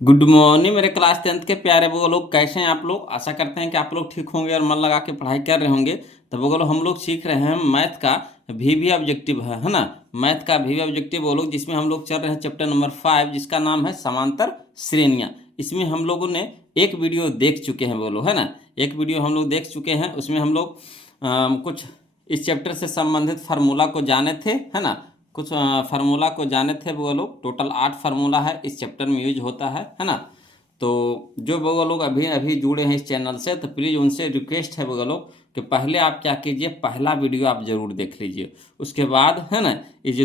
Good morning मेरे class 10th के प्यारे वो लोग, कैसे हैं आप लोग। आशा करते हैं कि आप लोग ठीक होंगे और मन लगा के पढ़ाई कर रहे होंगे। तो वो लोग हम लोग सीख रहे हैं मैथ का वी ऑब्जेक्टिव है ना। मैथ का वी ऑब्जेक्टिव वो लोग जिसमें हम लोग चल रहे हैं चैप्टर नंबर 5, जिसका नाम है समांतर श्रेणियाँ। इसमें हम लोगों ने एक वीडियो देख चुके हैं वो लोग, है ना। एक वीडियो हम लोग देख चुके हैं, उसमें हम लोग कुछ इस चैप्टर से संबंधित फार्मूला को जाने थे, है ना। कुछ फार्मूला को जाने थे वो लोग। टोटल 8 फार्मूला है इस चैप्टर में यूज होता है ना। तो जो वो लोग अभी अभी जुड़े हैं इस चैनल से, तो प्लीज़ उनसे रिक्वेस्ट है वो लोग कि पहले आप क्या कीजिए, पहला वीडियो आप ज़रूर देख लीजिए। उसके बाद है ना ये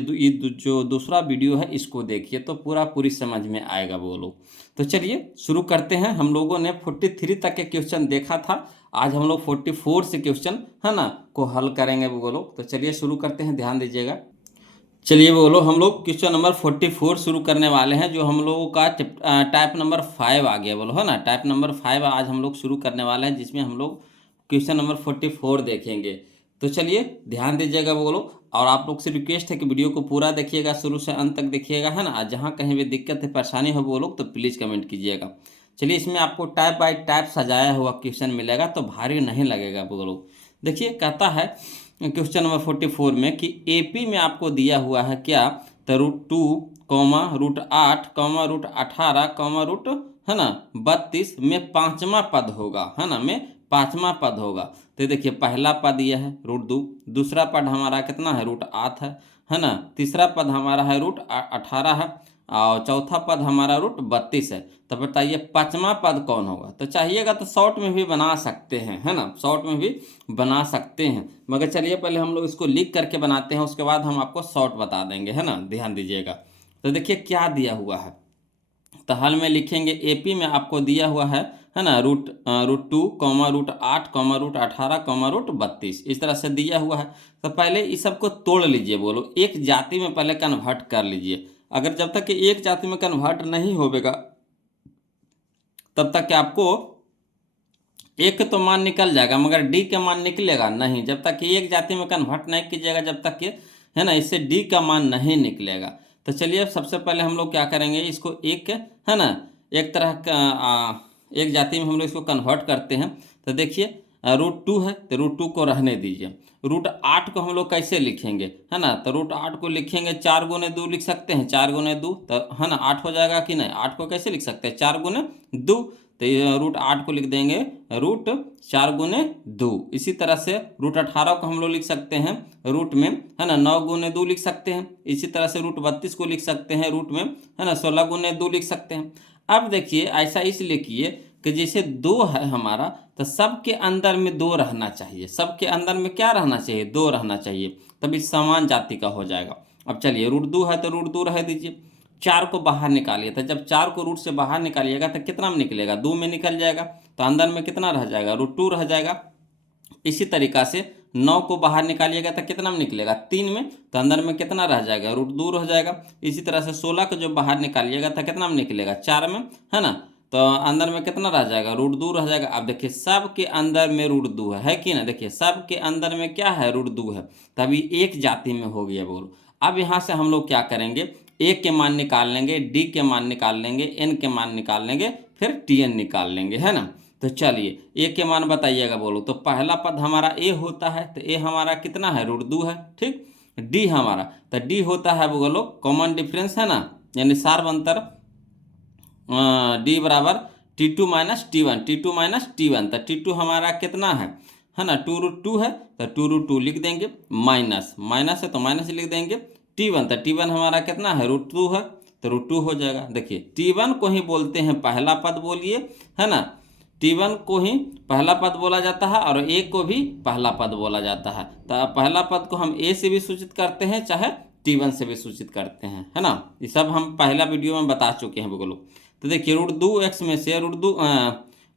जो दूसरा वीडियो है इसको देखिए, तो पूरी समझ में आएगा वो लोग। तो चलिए शुरू करते हैं। हम लोगों ने 43 तक के क्वेश्चन देखा था। आज हम लोग 44 से क्वेश्चन है ना को हल करेंगे वो लोग। तो चलिए शुरू करते हैं, ध्यान दीजिएगा। चलिए बोलो, हम लोग क्वेश्चन नंबर 44 शुरू करने वाले हैं, जो हम लोगों का टाइप नंबर 5 आ गया बोलो, है ना। टाइप नंबर 5 आज हम लोग शुरू करने वाले हैं, जिसमें हम लोग क्वेश्चन नंबर 44 देखेंगे। तो चलिए ध्यान दीजिएगा बोलो। और आप लोग से रिक्वेस्ट है कि वीडियो को पूरा देखिएगा, शुरू से अंत तक देखिएगा, है ना। जहाँ कहीं भी दिक्कत है, परेशानी हो वो लोग, तो प्लीज़ कमेंट कीजिएगा। चलिए, इसमें आपको टाइप बाय टाइप सजाया हुआ क्वेश्चन मिलेगा, तो भारी नहीं लगेगा वो लोग। देखिए, कहता है क्वेश्चन नंबर 44 में कि एपी में आपको दिया हुआ है क्या, तो √2, √8, √18, रूट है ना 32 में पांचवा पद होगा, है ना, में पांचवा पद होगा। तो देखिए, पहला पद यह है √2, दूसरा पद हमारा कितना है √8 है ना, तीसरा पद हमारा है √18 है, और चौथा पद हमारा √32 है। तो बताइए पांचवा पद कौन होगा। तो चाहिएगा तो शॉर्ट में भी बना सकते हैं, है ना, शॉर्ट में भी बना सकते हैं। मगर चलिए पहले हम लोग इसको लिख करके बनाते हैं, उसके बाद हम आपको शॉर्ट बता देंगे, है ना। ध्यान दीजिएगा। तो देखिए क्या दिया हुआ है। तो हाल में लिखेंगे एपी में आपको दिया हुआ है ना, √2, √8, √18, √32, इस तरह से दिया हुआ है। तो पहले इस सबको तोड़ लीजिए बोलो, एक जाति में पहले कन्वर्ट कर लीजिए। अगर जब तक कि एक जाति में कन्वर्ट नहीं होगा, तब तक कि आपको एक तो मान निकल जाएगा, मगर डी का मान निकलेगा नहीं जब तक कि एक जाति में कन्वर्ट नहीं कीजिएगा, जब तक कि है ना इससे डी का मान नहीं निकलेगा। तो चलिए, अब सबसे पहले हम लोग क्या करेंगे, इसको एक है ना एक तरह का एक जाति में हम लोग इसको कन्वर्ट करते हैं। तो देखिए, √2 है तो √2 को रहने दीजिए। √8 को हम लोग कैसे लिखेंगे, है ना। तो √8 को लिखेंगे 4 × 2 लिख सकते हैं, 4 × 2 तो है ना 8 हो जाएगा कि नहीं। 8 को कैसे लिख सकते हैं, 4 × 2। तो ये √8 को लिख देंगे √4 × 2। इसी तरह से √18 को हम लोग लिख सकते हैं रूट में, है ना 9 × 2 लिख सकते हैं। इसी तरह से √32 को लिख सकते हैं रूट में, है ना 16 × 2 लिख सकते हैं। अब देखिए, ऐसा इसलिए किए कि जैसे 2 है हमारा, तो सबके अंदर में 2 रहना चाहिए। सबके अंदर में क्या रहना चाहिए, 2 रहना चाहिए, तभी समान जाति का हो जाएगा। अब चलिए, √2 है तो √2 रह दीजिए। 4 को बाहर निकालिए, तो जब 4 को रूट से बाहर निकालिएगा तो कितना में निकलेगा, 2 में निकल जाएगा। तो अंदर में कितना रह जाएगा, √2 रह जाएगा। इसी तरीक़ा से 9 को बाहर निकालिएगा तो कितना में निकलेगा, 3 में। तो अंदर में कितना रह जाएगा, √2 रह जाएगा। इसी तरह से 16 को जो बाहर निकालिएगा तो कितना में निकलेगा, 4 में, है ना। तो अंदर में कितना रह जाएगा, √2 रह जाएगा। अब देखिए, सब के अंदर में √2 है कि ना। देखिए, सब के अंदर में क्या है, √2 है, तभी एक जाति में हो गया बोलो। अब यहाँ से हम लोग क्या करेंगे, ए के मान निकाल लेंगे, डी के मान निकाल लेंगे, एन के मान निकाल लेंगे, फिर टी एन निकाल लेंगे, है ना। तो चलिए, ए के मान बताइएगा बोलो। तो पहला पद हमारा ए होता है, तो ए हमारा कितना है, √2 है, ठीक। डी हमारा, तो डी होता है बोलो कॉमन डिफरेंस, है ना, यानी सार्व अंतर। डी बराबर T2 - T1, T2 - T1। तो T2 हमारा कितना है ना 2√2 है, तो 2√2 लिख देंगे। माइनस माइनस है तो माइनस लिख देंगे। T1, तो T1 हमारा कितना है, √2 है, तो √2 हो जाएगा। देखिए, T1 को ही बोलते हैं पहला पद बोलिए, है ना। T1 को ही पहला पद बोला जाता है, और ए को भी पहला पद बोला जाता है। तो पहला पद को हम ए से भी सूचित करते हैं, चाहे T1 से भी सूचित करते हैं, है ना। ये सब हम पहला वीडियो में बता चुके हैं बोलो। तो देखिए, √2x में से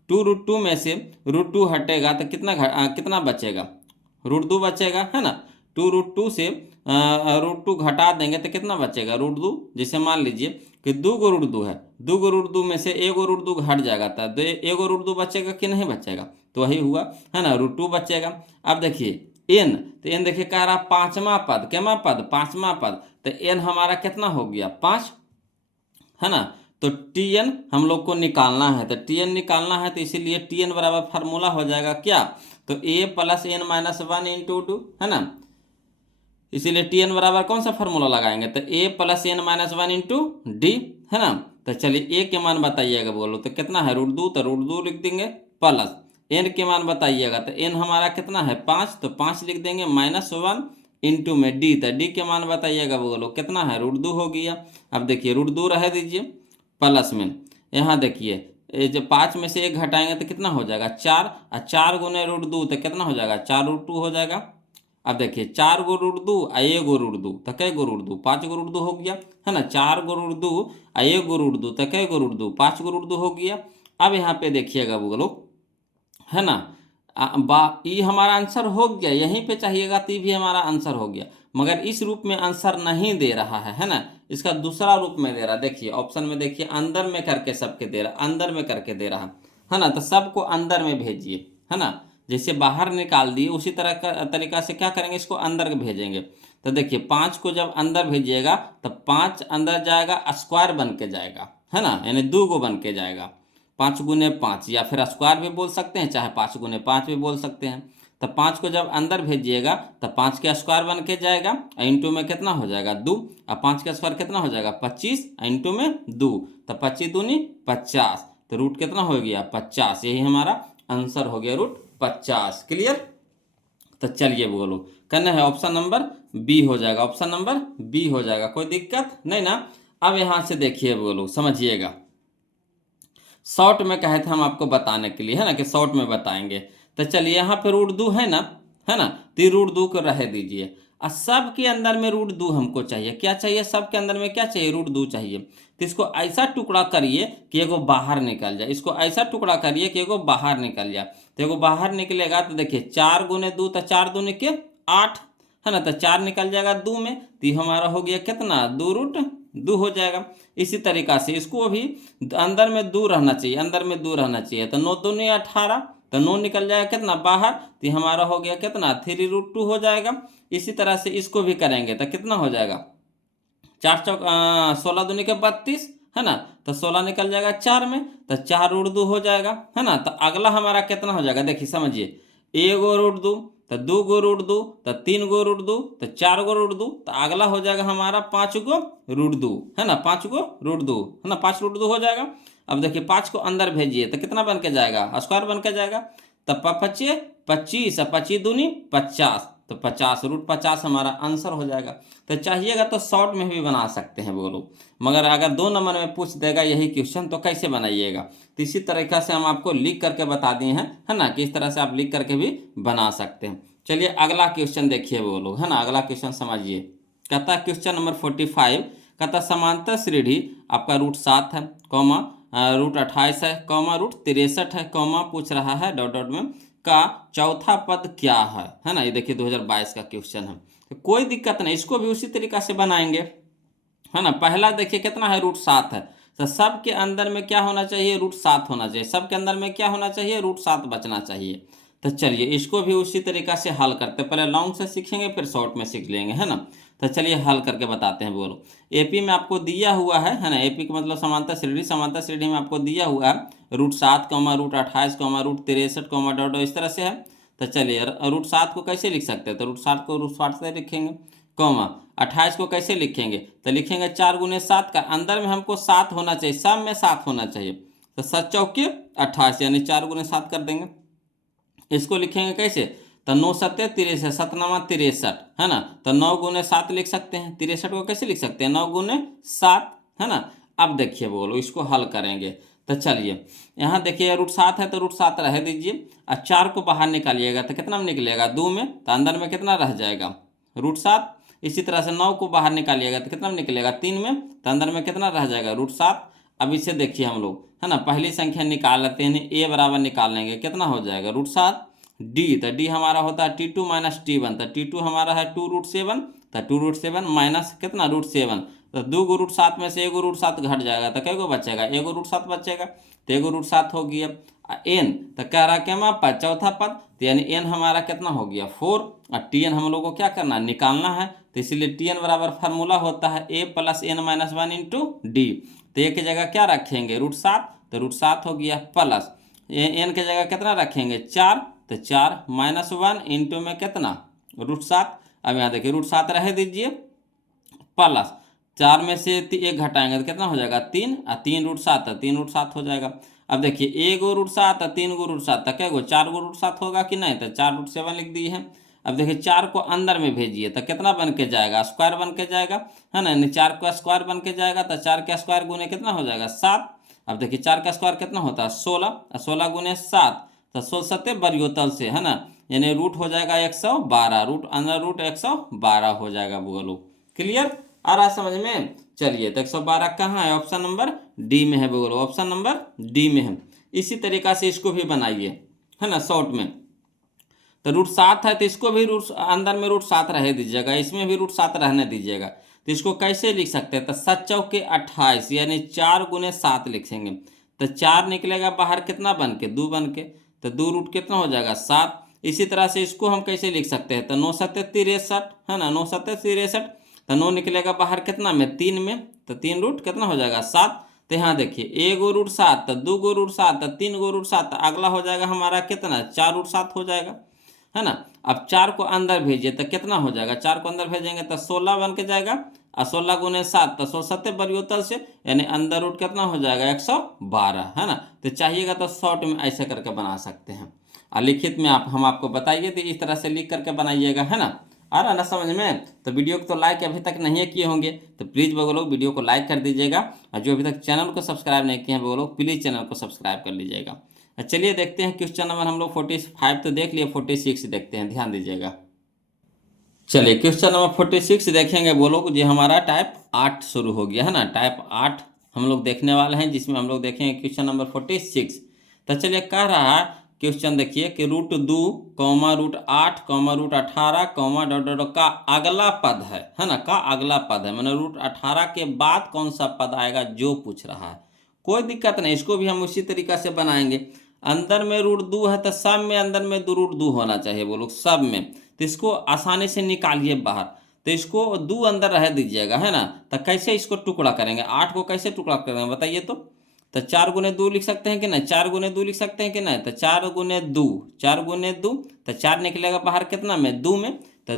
√2 में से √2 हटेगा तो कितना बचेगा, √2 बचेगा, है ना। 2√2 से √2 घटा देंगे तो कितना बचेगा, √2। जैसे मान लीजिए कि 2 × 2 है, 2 × 2 में से 1 √2 घट जाएगा, तो 1 √2 बचेगा कि नहीं बचेगा, तो वही हुआ, है ना, √2 बचेगा। अब देखिए एन, तो एन देखिए कह रहा पांचवा पद, केमा पद, पांचवा पद। तो एन हमारा कितना हो गया, 5, है ना। तो Tn हम लोग को निकालना है, तो Tn निकालना है, तो इसीलिए Tn बराबर फार्मूला हो जाएगा क्या, तो a plus n minus 1 into two, है ना। इसीलिए Tn बराबर कौन सा फार्मूला लगाएंगे, तो a plus n minus 1 into D, है ना। तो चलिए a के मान बताइएगा, बोलो तो कितना है √2, तो √2 लिख देंगे, प्लस n के मान बताइएगा, तो n हमारा कितना है 5, तो 5 लिख देंगे, माइनस 1 इंटू में d, तो d के मान बताइएगा, बोलो कितना है √2 हो गया। अब देखिए √2 रह दीजिए, प्लस में यहाँ देखिए ये जब 5 में से 1 घटाएंगे तो कितना हो जाएगा 4, और 4 गुने √2 तो कितना हो जाएगा 4√2 हो जाएगा। अब देखिए 4 गो √2 और 1 गो √2 तो कै गो √2, 5 गो √2 हो गया, है ना। 4 गो √2 और 1 गो √2 तो कै गो √2, 5 गो √2 हो गया। अब यहाँ पे देखिएगा वो लोग, है ना, ये हमारा आंसर हो गया, यहीं पे चाहिएगा तो भी हमारा आंसर हो गया, मगर इस रूप में आंसर नहीं दे रहा है ना, इसका दूसरा रूप में दे रहा। देखिए ऑप्शन में देखिए अंदर में करके सबके दे रहा, अंदर में करके दे रहा, है ना। तो सबको अंदर में भेजिए, है ना, जैसे बाहर निकाल दिए उसी तरह का तरीका से क्या करेंगे, इसको अंदर भेजेंगे। तो देखिए 5 को जब अंदर भेजिएगा तो 5 अंदर जाएगा, स्क्वायर बन के जाएगा, है ना, यानी 2 गो बन के जाएगा, 5 गुने 5, या फिर स्क्वायर भी बोल सकते हैं, चाहे 5 गुने 5 भी बोल सकते हैं। तो 5 को जब अंदर भेजिएगा तो 5 के स्क्वायर बन के जाएगा, इंटू में कितना हो जाएगा 2, और 5 का स्क्वायर कितना हो जाएगा 25, इंटू में 2, तो 25 दूनी 50, तो रूट कितना हो गया 50, यही हमारा आंसर हो गया √50। क्लियर। तो चलिए बोलो करना है, ऑप्शन नंबर बी हो जाएगा, ऑप्शन नंबर बी हो जाएगा, कोई दिक्कत नहीं ना। अब यहाँ से देखिए बोलो समझिएगा, शॉर्ट में कहे थे हम आपको बताने के लिए, है ना, कि शॉर्ट में बताएंगे। तो चलिए यहाँ पे √2 है ना, है ना, तो √2 को रह दीजिए, और सब के अंदर में √2 हमको चाहिए, क्या चाहिए सब के अंदर में क्या चाहिए √2 चाहिए। तो इसको ऐसा टुकड़ा करिए कि एगो बाहर निकल जाए, इसको ऐसा टुकड़ा करिए कि एगो बाहर निकल जाए। तो एगो बाहर निकलेगा तो देखिए 4 गुने 2 तो 4 दूने के 8, है ना, तो 4 निकल जाएगा 2 में, तो ये हमारा हो गया कितना 2√2 हो जाएगा। इसी तरीका से इसको अभी अंदर में 2 रहना चाहिए, अंदर में 2 रहना चाहिए, तो 9 दूनी 18, तो 9 निकल जाएगा कितना बाहर, तो हमारा हो गया कितना 3√2 हो जाएगा। इसी तरह से इसको भी करेंगे तो कितना हो जाएगा 4 चौक 16 दूनी के 32, है ना, तो 16 निकल जाएगा 4 में, तो 4√2 हो जाएगा, है ना। तो अगला हमारा कितना हो जाएगा, देखिए समझिए, 1 गो √2, तो 2 गो √2, तो 3 गो √2, तो 4 गो √2, तो अगला हो जाएगा हमारा 5 गो √2, है ना, 5 गो √2, है ना, 5 √2 हो जाएगा। अब देखिए 5 को अंदर भेजिए तो कितना बन के जाएगा स्क्वायर बन के जाएगा, तो 5 25, 25 दूनी 50, तो 50 √50 हमारा आंसर हो जाएगा। तो चाहिएगा तो शॉर्ट में भी बना सकते हैं वो लोग, मगर अगर 2 नंबर में पूछ देगा यही क्वेश्चन तो कैसे बनाइएगा। तो इसी तरीका से हम आपको लिख करके बता दिए हैं, है ना, कि इस तरह से आप लिख करके भी बना सकते हैं। चलिए अगला क्वेश्चन देखिए वो लोग, है ना, अगला क्वेश्चन समझिए। कहता क्वेश्चन नंबर 45, कहता समांतर श्रेणी आपका √7 है, कॉमा √28 है, कॉमा √63 है, कॉमा पूछ रहा है डॉट डॉट में का चौथा पद क्या है ना। ये देखिए 2022 का क्वेश्चन है, तो कोई दिक्कत नहीं, इसको भी उसी तरीका से बनाएंगे, है ना। पहला देखिए कितना है √7 है, तो सब के अंदर में क्या होना चाहिए √7 होना चाहिए, सब के अंदर में क्या होना चाहिए √7 बचना चाहिए। तो चलिए इसको भी उसी तरीका से हल करते, पहले लॉन्ग से सीखेंगे फिर शॉर्ट में सीख लेंगे, है ना। तो चलिए हल करके बताते हैं। बोलो एपी में आपको दिया हुआ है ना, एपी का मतलब समांतर श्रेणी, समांतर श्रेणी में आपको दिया हुआ है √7, √28, √63, डॉट इस तरह से है। तो चलिए √7 को कैसे लिख सकते हैं, तो √7 को √7 से लिखेंगे, कॉमा 28 को कैसे लिखेंगे, तो लिखेंगे 4 गुने 7 का, अंदर में हमको 7 होना चाहिए, सब में 7 होना चाहिए, तो 7 चौके 28 यानी 4 गुने 7 कर देंगे। इसको लिखेंगे कैसे, तो 9 7 63, 7 9 63, है ना, तो 9 गुने 7 लिख सकते हैं, 63 को कैसे लिख सकते हैं 9 गुने 7, है ना। अब देखिए बोलो इसको हल करेंगे, तो चलिए यहाँ देखिए √7 है तो √7 रह दीजिए, और 4 को बाहर निकालिएगा तो कितना में निकलेगा 2 में, तो अंदर में कितना रह जाएगा √7। इसी तरह से 9 को बाहर निकालिएगा तो कितना में निकलेगा 3 में, तो अंदर में कितना रह जाएगा √7। अब इसे देखिए हम लोग, है ना, पहली संख्या निकाल लेते हैं, ए बराबर निकाल लेंगे, कितना हो जाएगा √7, डी, तो डी हमारा होता है T2 माइनस T1, तो T2 हमारा है 2√7, तो 2√7 माइनस कितना √7, तो 2 गो √7 में से 1 √7 घट जाएगा, तो कै गो बचेगा 1 √7 बचेगा, तो 1 √7 हो गया। एन तो कह रहा कि हमारा पद चौथा पद, तो यानी एन हमारा कितना हो गया 4, और टी एन हम लोग को क्या करना है निकालना है। तो इसीलिए टी एन बराबर फार्मूला होता है A plus N minus one into D. तो ए की जगह क्या रखेंगे √7, तो √7 हो गया प्लस एन की जगह कितना रखेंगे 4, तो 4 माइनस 1 इंटू में कितना √7। अब यहाँ देखिए √7 रह दीजिए प्लस 4 में से 1 घटाएंगे तो कितना हो जाएगा 3, और 3 √7 है 3 √7 हो जाएगा। अब देखिए 1 गो √7 और 3 गो √7 क्या गो 4 गो √7 होगा कि नहीं, तो 4 √7 लिख दिए हैं। अब देखिए 4 को अंदर में भेजिए तो कितना बन के जाएगा स्क्वायर बन के जाएगा, है ना, 4 का स्क्वायर बन के जाएगा, तो 4 का स्क्वायर गुने कितना हो जाएगा 7। अब देखिए 4 का स्क्वायर कितना होता है 16, और 16 गुने 7 तो 16 सत्ते बरियोतल से, है ना, यानी रूट हो जाएगा 112, रूट अंदर रूट 112 हो जाएगा बोलो। क्लियर आ रहा समझ में। चलिए तो 112 कहाँ है, ऑप्शन नंबर डी में है बोलो, ऑप्शन नंबर डी में है। इसी तरीका से इसको भी बनाइए, है ना, शॉर्ट में। तो √7 है तो इसको भी अंदर में √7 रह दीजिएगा, इसमें भी √7 रहने दीजिएगा। तो इसको कैसे लिख सकते हैं, तो 7 चौके 28 यानी 4 गुने 7 लिखेंगे। तो 4 निकलेगा बाहर कितना बन के 2 बन के, तो 2 रूट कितना हो जाएगा 7। इसी तरह से इसको हम कैसे लिख सकते हैं, तो 9 7 63, है ना, 9 7 63, तो 9 निकलेगा बाहर कितना में 3 में, तो 3 रूट कितना हो जाएगा 7। तो यहाँ देखिए 1 गो √7, तो 2 गो √7, तो 3 गो √7, अगला हो जाएगा हमारा कितना 4 √7 हो जाएगा, है ना। अब 4 को अंदर भेजिए तो कितना हो जाएगा, 4 को अंदर भेजेंगे तो 16 बन के जाएगा, और 16 गुने 7 तो 16 सत्ते बरियोतल से, यानी अंदर रूट कितना हो जाएगा 112, है ना। तो चाहिएगा तो शॉर्ट में ऐसे करके बना सकते हैं, और लिखित में हम आपको बताइए तो इस तरह से लिख करके बनाइएगा, है ना। आ रहा ना समझ में। तो वीडियो को तो लाइक अभी तक नहीं किए होंगे तो प्लीज़ वो लोग वीडियो को लाइक कर दीजिएगा, और जो अभी तक चैनल को सब्सक्राइब नहीं किए हैं वो लोग प्लीज़ चैनल को सब्सक्राइब कर लीजिएगा। चलिए देखते हैं क्वेश्चन नंबर हम लोग 45 तो देख लिए, 46 देखते हैं, ध्यान दीजिएगा। चलिए क्वेश्चन नंबर 46 देखेंगे वो लोग, जो हमारा टाइप 8 शुरू हो गया, है ना, टाइप 8 हम लोग देखने वाले हैं, जिसमें हम लोग देखेंगे क्वेश्चन नंबर 46। तो चलिए कह रहा है क्वेश्चन देखिए कि √2, √8, √18, डॉट डॉट का अगला पद है ना, का अगला पद है, मैंने √18 के बाद कौन सा पद आएगा जो पूछ रहा है। कोई दिक्कत नहीं, इसको भी हम उसी तरीका से बनाएंगे। अंदर में √2 है तो सब में अंदर में √2 होना चाहिए वो लोग सब में, तो इसको आसानी से निकालिए बाहर। तो इसको 2 अंदर रह दीजिएगा, है ना। तो कैसे इसको टुकड़ा करेंगे, 8 को कैसे टुकड़ा करेंगे बताइए तो 4 गुने 2 लिख सकते हैं कि नहीं, 4 गुने 2 लिख सकते हैं कि नहीं, तो 4 गुने 2, 4 गुने 2, तो 4 निकलेगा बाहर कितना में 2 में, तो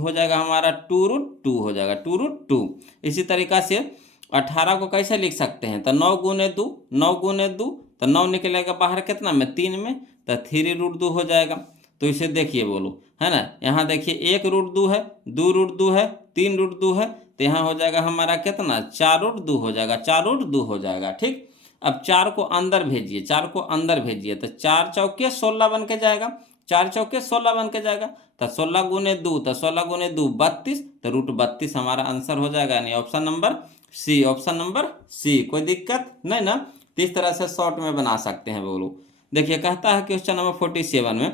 हो जाएगा हमारा 2√2 हो जाएगा 2√2। इसी तरीका से 18 को कैसे लिख सकते हैं, तो 9 गुने 2, 9 गुने 2, तो 9 निकलेगा बाहर कितना में 3 में, तो 3√2 हो जाएगा। तो इसे देखिए बोलो, है ना, यहाँ देखिए 1√2 है, 2√2 है, 3√2 है, तो यहाँ हो जाएगा हमारा कितना 4√2 हो जाएगा, 4√2 हो जाएगा। ठीक, अब 4 को अंदर भेजिए, 4 को अंदर भेजिए तो 4 चौके 16 बन के जाएगा, 4 चौके 16 बन के जाएगा, तो 16 गुने 2, तो 16 गुने 2 32, तो √32 हमारा आंसर हो जाएगा, यानी option number C, option number C. कोई दिक्कत नहीं ना। तो इस तरह से शॉर्ट में बना सकते हैं वो लोग। देखिए कहता है क्वेश्चन नंबर 47 में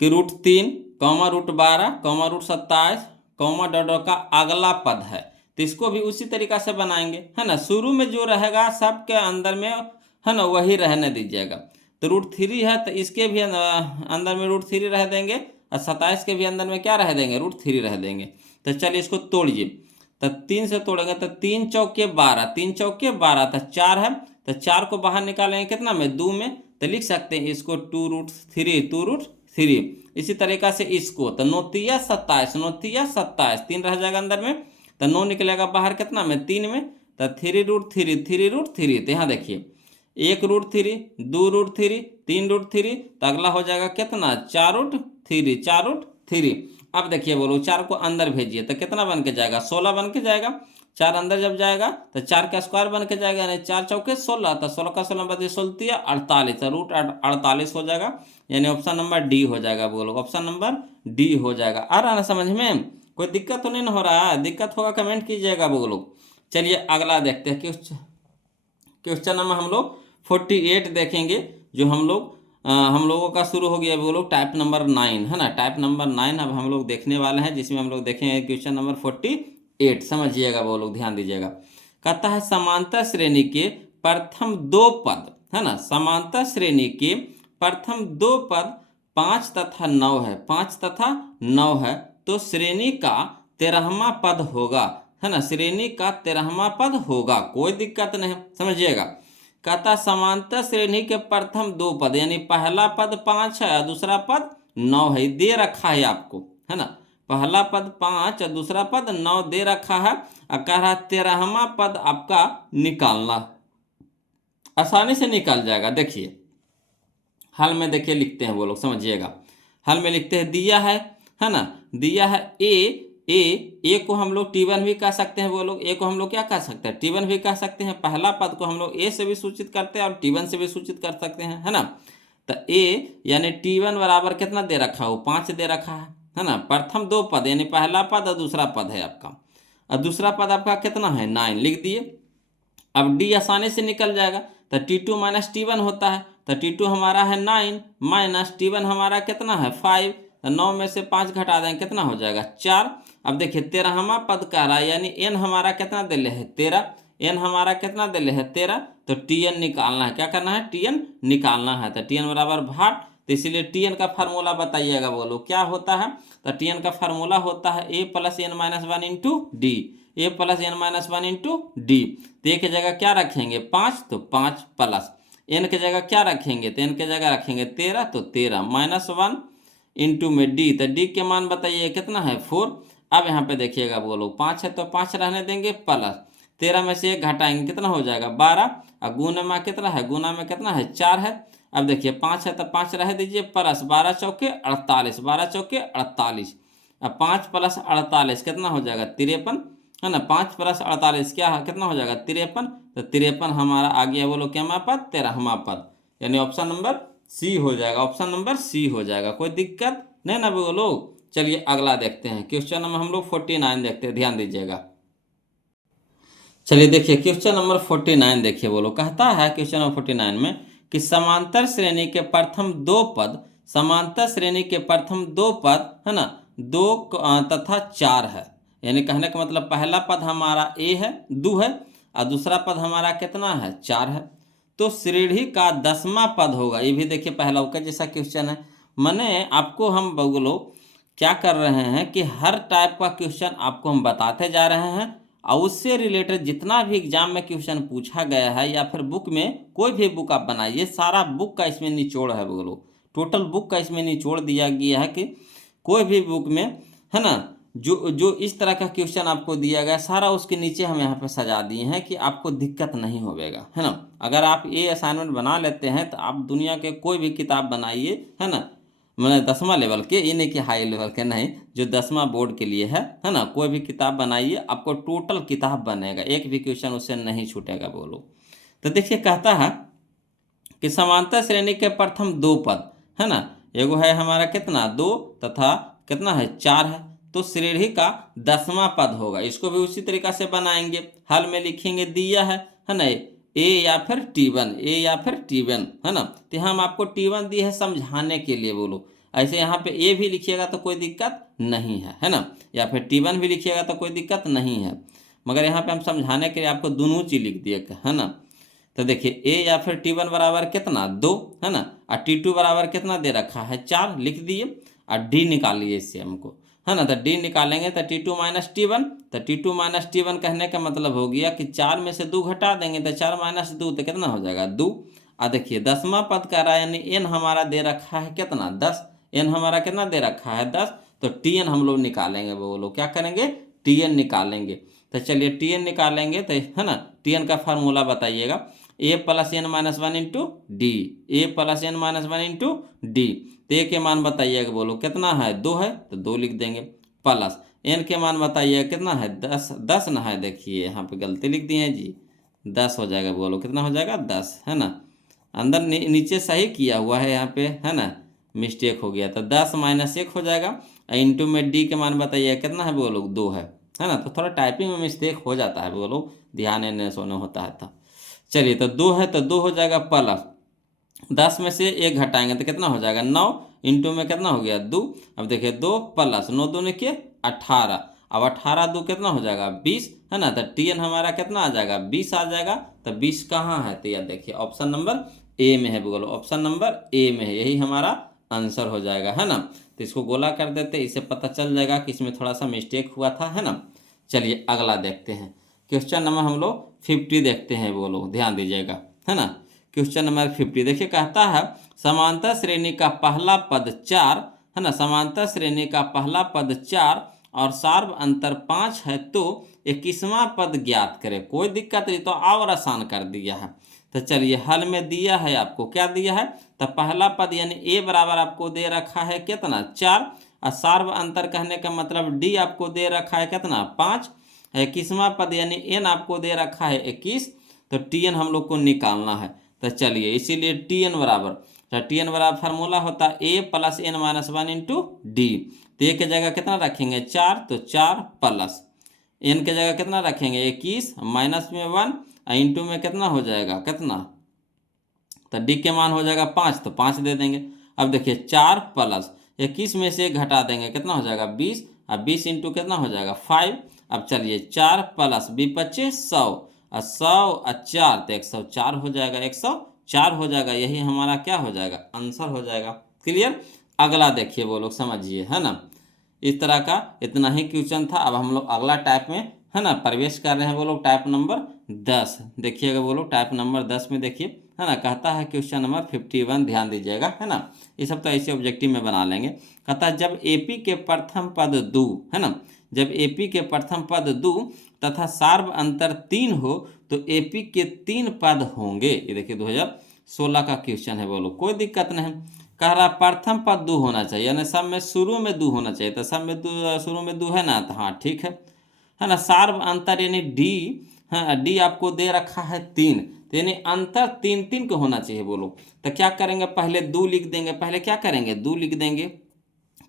कि √3, √12, √27, डॉट डॉट का अगला पद है। तो इसको भी उसी तरीका से बनाएंगे, है ना। शुरू में जो रहेगा सबके अंदर में, है ना, वही रहने दीजिएगा। तो √3 है तो इसके भी अंदर में √3 रह देंगे, और 27 के भी अंदर में क्या रह देंगे √3 रह देंगे। तो चलिए इसको तोड़िए, तो 3 से तोड़ेंगे तो 3 चौके 12, 3 चौके 12, तो 4 है, तो 4 को बाहर निकालेंगे कितना में 2 में, तो लिख सकते हैं इसको 2√3। इसी तरीका से इसको तो 9 तिया 27, 9 तिया 27, 3 रह जाएगा अंदर में, तो 9 निकलेगा बाहर कितना में 3 में, तो 3√3। तो यहाँ देखिए 1√3, 2√3, 3√3, तो अगला हो जाएगा कितना 4√3। अब देखिए बोलो 4 को अंदर भेजिए तो कितना बन के जाएगा 16 बन के जाएगा। 4 अंदर जब जाएगा तो 4 का स्क्वायर बन के जाएगा, यानी 4 चौके 16, तो 16 का 16 बजे 16 48, तो √48 हो जाएगा, यानी ऑप्शन नंबर डी हो जाएगा बोलो, ऑप्शन नंबर डी हो जाएगा। आ रहा ना समझ में, कोई दिक्कत तो नहीं हो रहा है, दिक्कत होगा कमेंट कीजिएगा बोलो। चलिए अगला देखते हैं क्वेश्चन नंबर हम लोग 48 देखेंगे, जो हम लोगों का शुरू हो गया वो लोग टाइप नंबर 9, है ना, टाइप नंबर 9 अब हम लोग देखने वाले हैं, जिसमें हम लोग देखेंगे क्वेश्चन नंबर 48। समझिएगा वो लोग, ध्यान दीजिएगा। कहता है समांतर श्रेणी के प्रथम 2 पद, है ना, समांतर श्रेणी के प्रथम दो पद 5 तथा 9 है, 5 तथा 9 है, तो श्रेणी का 13वां पद होगा, है ना, श्रेणी का 13वां पद होगा, कोई दिक्कत नहीं, समझिएगा। कहता समांतर श्रेणी के प्रथम दो पद, यानी पहला पद 5 है और दूसरा पद 9 है, दे रखा है आपको, है ना, पहला पद 5 और दूसरा पद 9 दे रखा है, और कह रहा 13वां पद आपका निकालना, आसानी से निकल जाएगा। देखिए हल में देखिए लिखते हैं वो लोग, समझिएगा। हल में लिखते हैं दिया है ना, दिया है ए को हम लोग T1 भी कह सकते हैं, वो लोग ए को हम लोग क्या कह सकते हैं, T1 भी कह सकते हैं। पहला पद को हम लोग ए से भी सूचित करते हैं और T1 से भी सूचित कर सकते हैं, है ना। तो ए यानी T1 बराबर कितना दे रखा है, वो 5 दे रखा है ना। प्रथम दो पद यानी पहला पद और दूसरा पद है आपका, और दूसरा पद आपका कितना है 9, लिख दिए। अब डी आसानी से निकल जाएगा, तो T2 माइनस T1 होता है, तो T2 हमारा है 9 माइनस T1 हमारा कितना है 5, तो 9 में से 5 घटा देंगे कितना हो जाएगा 4। अब देखिए 13वां पद कह रहा है, यानी n हमारा कितना दिले है 13, n हमारा कितना दिले है 13, तो Tn निकालना है, क्या करना है Tn निकालना है। तो Tn बराबर भाट, तो इसीलिए Tn का फार्मूला बताइएगा, बोलो क्या होता है। तो Tn का फार्मूला होता है a plus n minus 1 into D, a plus n minus 1 into D. तो ए की जगह क्या रखेंगे 5, तो 5 प्लस n की जगह क्या रखेंगे, तो n की जगह रखेंगे 13, तो 13 माइनस 1 इंटू में डी, तो डी के मान बताइए कितना है 4। अब यहाँ पे देखिएगा बोलो 5 है तो 5 रहने देंगे, प्लस 13 में से 1 घटाएंगे कितना हो जाएगा 12, और गुना में कितना है, गुना में कितना है 4 है। अब देखिए 5 है तो 5 रह दीजिए, प्लस 12 चौके 48, 12 चौके 48, अब 5 प्लस 48 कितना हो जाएगा 53, है ना। 5 प्लस 48 क्या है, कितना हो जाएगा 53, तो 53 हमारा आ गया बोलो क्या पद 13वां पद, यानी ऑप्शन नंबर सी हो जाएगा, ऑप्शन नंबर सी हो जाएगा, कोई दिक्कत नहीं ना बोलो। चलिए अगला देखते हैं, क्वेश्चन नंबर हम लोग 49 देखते हैं, ध्यान दीजिएगा। चलिए देखिए क्वेश्चन नंबर 49 देखिए, बोलो कहता है क्वेश्चन नंबर 49 में कि समांतर श्रेणी के प्रथम दो पद, समांतर श्रेणी के प्रथम दो पद, है ना, 2 तथा 4 है, यानी कहने का मतलब पहला पद हमारा ए है 2 है, और दूसरा पद हमारा कितना है 4 है, तो श्रेणी का 10वां पद होगा। ये भी देखिए पहला का जैसा क्वेश्चन है, मैंने आपको हम बोलो क्या कर रहे हैं कि हर टाइप का क्वेश्चन आपको हम बताते जा रहे हैं, और उससे रिलेटेड जितना भी एग्जाम में क्वेश्चन पूछा गया है, या फिर बुक में कोई भी बुक आप बनाइए, सारा बुक का इसमें निचोड़ है, बोलो टोटल बुक का इसमें निचोड़ दिया गया है कि कोई भी बुक में, है ना, जो इस तरह का क्वेश्चन आपको दिया गया सारा उसके नीचे हम यहाँ पे सजा दिए हैं कि आपको दिक्कत नहीं होगा, है ना। अगर आप ये असाइनमेंट बना लेते हैं तो आप दुनिया के कोई भी किताब बनाइए, है ना, मैंने 10वां लेवल के, ये नहीं कि हाई लेवल के नहीं, जो 10वां बोर्ड के लिए है ना, कोई भी किताब बनाइए आपको टोटल किताब बनेगा, एक भी क्वेश्चन उससे नहीं छूटेगा, बोलो। तो देखिए कहता है कि समांतर श्रेणी के प्रथम दो पद, है ना, एगो है हमारा कितना 2 तथा कितना है 4 है, तो श्रेणी का 10वां पद होगा। इसको भी उसी तरीका से बनाएंगे, हल में लिखेंगे दिया है ना, ए या फिर T1, ए या फिर T1, है ना। तो हम आपको T1 दी है समझाने के लिए, बोलो ऐसे यहाँ पे ए भी लिखिएगा तो कोई दिक्कत नहीं है ना, या फिर T1 भी लिखिएगा तो कोई दिक्कत नहीं है, मगर यहाँ पे हम समझाने के लिए आपको दोनों चीज़ लिख दिए, है ना। तो देखिए ए या फिर T1 बराबर कितना 2, है ना, और T2 बराबर कितना दे रखा है 4, लिख दिए, और डी निकालिए इससे हमको, है ना। तो डी निकालेंगे तो T2 माइनस T1, तो T2 माइनस T1 कहने का मतलब हो गया कि 4 में से 2 घटा देंगे तो 4 माइनस 2 तो कितना हो जाएगा 2। और देखिए 10वां पद का रहा है, यानी n हमारा दे रखा है कितना 10, n हमारा कितना दे रखा है 10, तो Tn हम लोग निकालेंगे, बोलो क्या करेंगे Tn निकालेंगे। तो चलिए Tn निकालेंगे तो, है ना, Tn का फार्मूला बताइएगा, a plus n minus 1 into D, A plus n minus 1 into D. तो ए के मान बताइएगा, बोलो कितना है 2 है तो 2 लिख देंगे, प्लस n के मान बताइएगा कितना है 10 ना है, देखिए यहाँ पे गलती लिख दिए हैं जी, 10 हो जाएगा, बोलो कितना हो जाएगा 10, है ना। अंदर नीचे सही किया हुआ है, यहाँ पे है ना मिस्टेक हो गया, तो 10 माइनस 1 हो जाएगा, इंटू में डी के मान बताइए कितना है, बोलो 2 है ना। तो थोड़ा टाइपिंग में मिस्टेक हो जाता है, बोलो ध्यान देने सोने होता है था। चलिए तो 2 है तो 2 हो जाएगा, प्लस 10 में से 1 घटाएंगे तो कितना हो जाएगा 9, इंटू में कितना हो गया 2। अब देखिए 2 प्लस 9 2 के 18, अब 18 दो कितना हो जाएगा 20, है ना। तो Tn हमारा कितना आ जाएगा 20 आ जाएगा। तो 20 कहाँ है, तो यह देखिए ऑप्शन नंबर ए में है, बोलो ऑप्शन नंबर ए में है, यही हमारा आंसर हो जाएगा, है ना। तो इसको गोला कर देते, इससे पता चल जाएगा कि इसमें थोड़ा सा मिस्टेक हुआ था, है ना। चलिए अगला देखते हैं। क्वेश्चन नंबर हम लोग 50 देखते हैं, बोलो ध्यान दीजिएगा, है ना। क्वेश्चन नंबर 50 देखिए, कहता है समांतर श्रेणी का पहला पद 4, है ना, समांतर श्रेणी का पहला पद 4 और सार्व अंतर 5 है तो 21वां पद ज्ञात करें। कोई दिक्कत नहीं, तो और आसान कर दिया है। तो चलिए हल में दिया है आपको, क्या दिया है, तो पहला पद यानी ए बराबर आपको दे रखा है कितना 4, और सार्व अंतर कहने का मतलब डी आपको दे रखा है कितना 5, 21वां पद यानी एन आपको दे रखा है 21। तो Tn हम लोग को निकालना है। तो चलिए इसीलिए Tn बराबर, तो Tn बराबर फार्मूला होता है A plus N minus 1 into D. तो ए के जगह कितना रखेंगे 4, तो 4 प्लस एन के जगह कितना रखेंगे 21, माइनस में 1, इंटू में कितना हो जाएगा कितना, तो डी के मान हो जाएगा 5, तो 5 दे देंगे। अब देखिए 4 प्लस 21 में से घटा देंगे कितना हो जाएगा 20, अब 20 इंटू कितना हो जाएगा 5। अब चलिए 4 प्लस 20 100, और 100 और 4 तो 104 हो जाएगा, 104 हो जाएगा, यही हमारा क्या हो जाएगा आंसर हो जाएगा। क्लियर। अगला देखिए वो लोग समझिए, है ना। इस तरह का इतना ही क्वेश्चन था। अब हम लोग अगला टाइप में, है ना, प्रवेश कर रहे हैं वो लोग टाइप नंबर 10। देखिएगा वो लोग टाइप नंबर 10 में देखिए, है ना, कहता है क्वेश्चन नंबर 51, ध्यान दीजिएगा, है ना। ये सब तो ऐसे ऑब्जेक्टिव में बना लेंगे। कहता है जब एपी के प्रथम पद 2, है ना, जब एपी के प्रथम पद 2 तथा सार्व अंतर 3 हो तो एपी के 3 पद होंगे। ये देखिए 2016 का क्वेश्चन है, बोलो कोई दिक्कत नहीं। कह रहा प्रथम पद 2 होना चाहिए, यानी सब में शुरू में 2 होना चाहिए, तो सब में 2 शुरू में 2 है ना, तो हाँ ठीक है ना। सार्व अंतर यानी डी, हाँ डी आपको दे रखा है 3, तो यानी अंतर 3 3 को होना चाहिए, बोलो। तो क्या करेंगे पहले 2 लिख देंगे, पहले क्या करेंगे 2 लिख देंगे,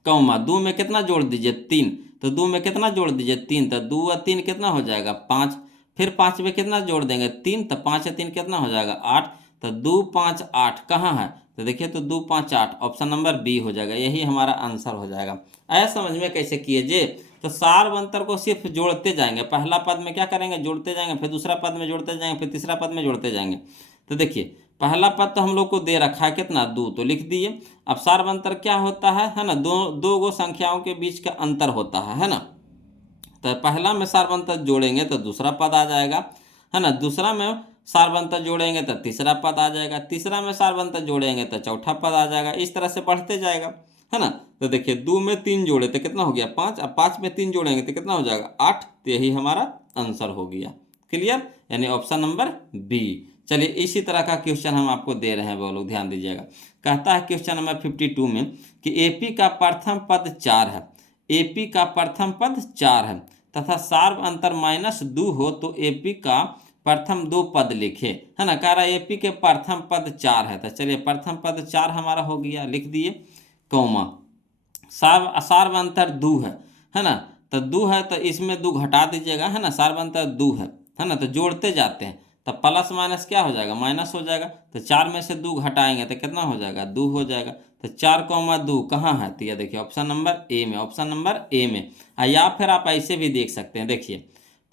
कौमा 2 में कितना जोड़ दीजिए 3, तो 2 में कितना जोड़ दीजिए 3, तो 2 और 3 कितना हो जाएगा 5, फिर 5 में कितना जोड़ देंगे 3, तो 5 और 3 कितना हो जाएगा 8, तो 2 5 8 कहाँ है, तो देखिए तो 2 5 8 ऑप्शन नंबर बी हो जाएगा, यही हमारा आंसर हो जाएगा। ऐसा समझ में कैसे किए जे, तो सार्व अंतर को सिर्फ जोड़ते जाएंगे, पहला पद में क्या करेंगे जोड़ते जाएंगे, फिर दूसरा पद में जोड़ते जाएंगे, फिर तीसरा पद में जोड़ते जाएंगे। तो देखिए पहला पद तो हम लोग को दे रखा है कितना 2, तो लिख दिए। अब सार्व अंतर क्या होता है ना, दो गो संख्याओं के बीच का अंतर होता है ना। तो पहला में सार्व अंतर जोड़ेंगे तो दूसरा पद आ जाएगा, है ना, दूसरा में सार्व अंतर जोड़ेंगे तो तीसरा पद आ जाएगा, तीसरा में सार्व अंतर जोड़ेंगे तो चौथा पद आ जाएगा, इस तरह से बढ़ते जाएगा, है ना। तो देखिए 2 में 3 जोड़े तो कितना हो गया 5, अब 5 में 3 जोड़ेंगे तो कितना हो जाएगा 8, तो यही हमारा आंसर हो गया। क्लियर, यानी ऑप्शन नंबर बी। चलिए इसी तरह का क्वेश्चन हम आपको दे रहे हैं, वो लोग ध्यान दीजिएगा। कहता है क्वेश्चन नंबर 52 में कि एपी का प्रथम पद 4 है, एपी का प्रथम पद 4 है तथा सार्व अंतर -2 हो तो एपी का प्रथम 2 पद लिखे, है ना। कह रहा है एपी के प्रथम पद 4 है, तो चलिए प्रथम पद 4 हमारा हो गया, लिख दिए, कौमा सार्व अंतर 2 है ना। तो 2 है तो इसमें 2 घटा दीजिएगा, है ना, सार्व अंतर 2 है ना, तो जोड़ते जाते हैं तो प्लस माइनस क्या हो जाएगा माइनस हो जाएगा, तो 4 में से 2 घटाएंगे तो कितना हो जाएगा 2 हो जाएगा। तो 4, 2 कहाँ है, तो ये देखिए ऑप्शन नंबर ए में, ऑप्शन नंबर ए में। या फिर आप ऐसे भी देख सकते हैं, देखिए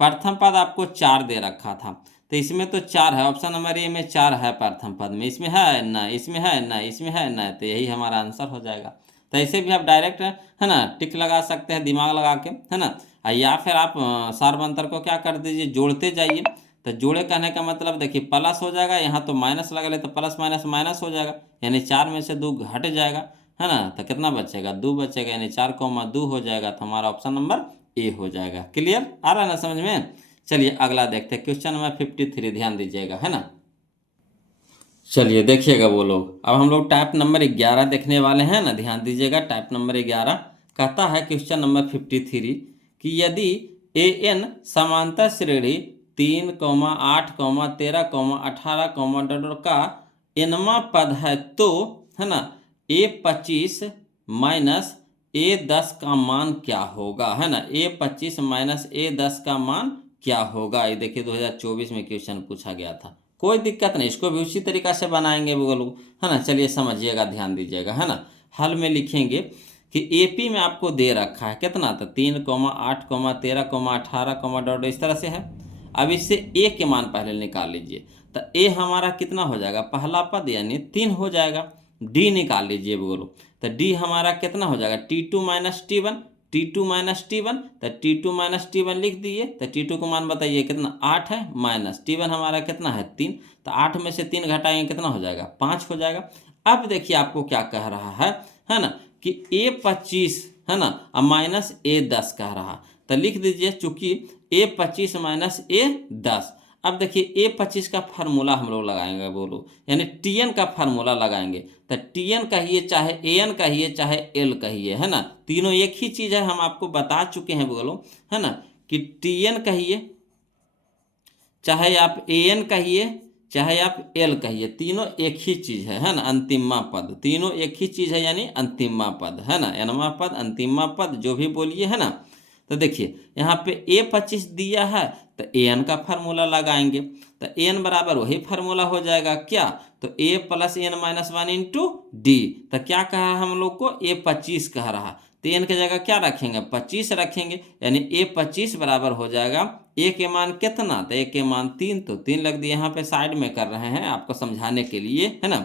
प्रथम पद आपको 4 दे रखा था, तो इसमें तो 4 है, ऑप्शन नंबर ए में 4 है प्रथम पद में, इसमें है ना, इसमें है ना, इसमें है ना, तो यही हमारा आंसर हो जाएगा। तो ऐसे भी आप डायरेक्ट, है ना, टिक लगा सकते हैं दिमाग लगा के, है ना। या फिर आप सार्व अंतर को क्या कर दीजिए जोड़ते जाइए, तो जोड़े कहने का मतलब देखिए प्लस हो जाएगा, यहाँ तो माइनस लगा ले तो प्लस माइनस माइनस हो जाएगा, यानी 4 में से 2 घट जाएगा, है ना, तो कितना बचेगा 2 बचेगा, यानी 4, 2 हो जाएगा, तो हमारा ऑप्शन नंबर ए हो जाएगा। क्लियर, आ रहा है ना समझ में। चलिए अगला देखते हैं क्वेश्चन नंबर 53, ध्यान दीजिएगा, है ना। चलिए देखिएगा वो लोग, अब हम लोग टाइप नंबर 11 देखने वाले हैं ना, ध्यान दीजिएगा। टाइप नंबर 11 कहता है क्वेश्चन नंबर 53 कि यदि ए एन समांतर श्रेणी 3, 8, 13, 18, डॉट का एनवा पद है तो, है ना, A25 माइनस A10 का मान क्या होगा, है ना, A25 माइनस A10 का मान क्या होगा। ये देखिए 2024 में क्वेश्चन पूछा गया था, कोई दिक्कत नहीं, इसको भी उसी तरीका से बनाएंगे वो लोग, है ना। चलिए समझिएगा, ध्यान दीजिएगा, है ना। हल में लिखेंगे कि एपी में आपको दे रखा है कितना, तो 3,8,13,18, डॉट इस तरह से है। अब इससे ए के मान पहले निकाल लीजिए, तो ए हमारा कितना हो जाएगा, पहला पद यानी 3 हो जाएगा। डी निकाल लीजिए बोलो, तो डी हमारा कितना हो जाएगा, T2 minus T1, T2 minus T1, तो T2 माइनस T1 लिख दिए। तो T2 को मान बताइए कितना, 8 है, माइनस T1 हमारा कितना है 3, तो 8 में से 3 घटाएंगे कितना हो जाएगा, 5 हो जाएगा। अब देखिए आपको क्या कह रहा है ना, कि A25 है ना, अब माइनस A10 कह रहा, तो लिख दीजिए चूंकि A25 माइनस A10। अब देखिए A25 का फार्मूला हम लोग लगाएंगे बोलो, यानी Tn का फार्मूला लगाएंगे। तो Tn कहिए चाहे An कहिए चाहे L कहिए, है ना, तीनों एक ही चीज़ है, हम आपको बता चुके हैं बोलो, है ना, कि Tn कहिए चाहे आप An कहिए चाहे आप L कहिए, तीनों एक ही चीज़ है ना, अंतिमा पद, तीनों एक ही चीज़ है, यानी अंतिमा पद है ना, एनवा पद अंतिमा पद जो भी बोलिए, है ना। तो देखिए यहाँ पे A25 दिया है, तो An का फार्मूला लगाएंगे, तो An बराबर वही फार्मूला हो जाएगा क्या, तो A plus N minus 1 into D. तो क्या कहा हम लोग को, A25 कह रहा, तो N की जगह क्या रखेंगे, 25 रखेंगे, यानी A25 बराबर हो जाएगा, A के मान कितना, तो A के मान 3, तो 3 लग दिए, यहाँ पे साइड में कर रहे हैं आपको समझाने के लिए, है ना।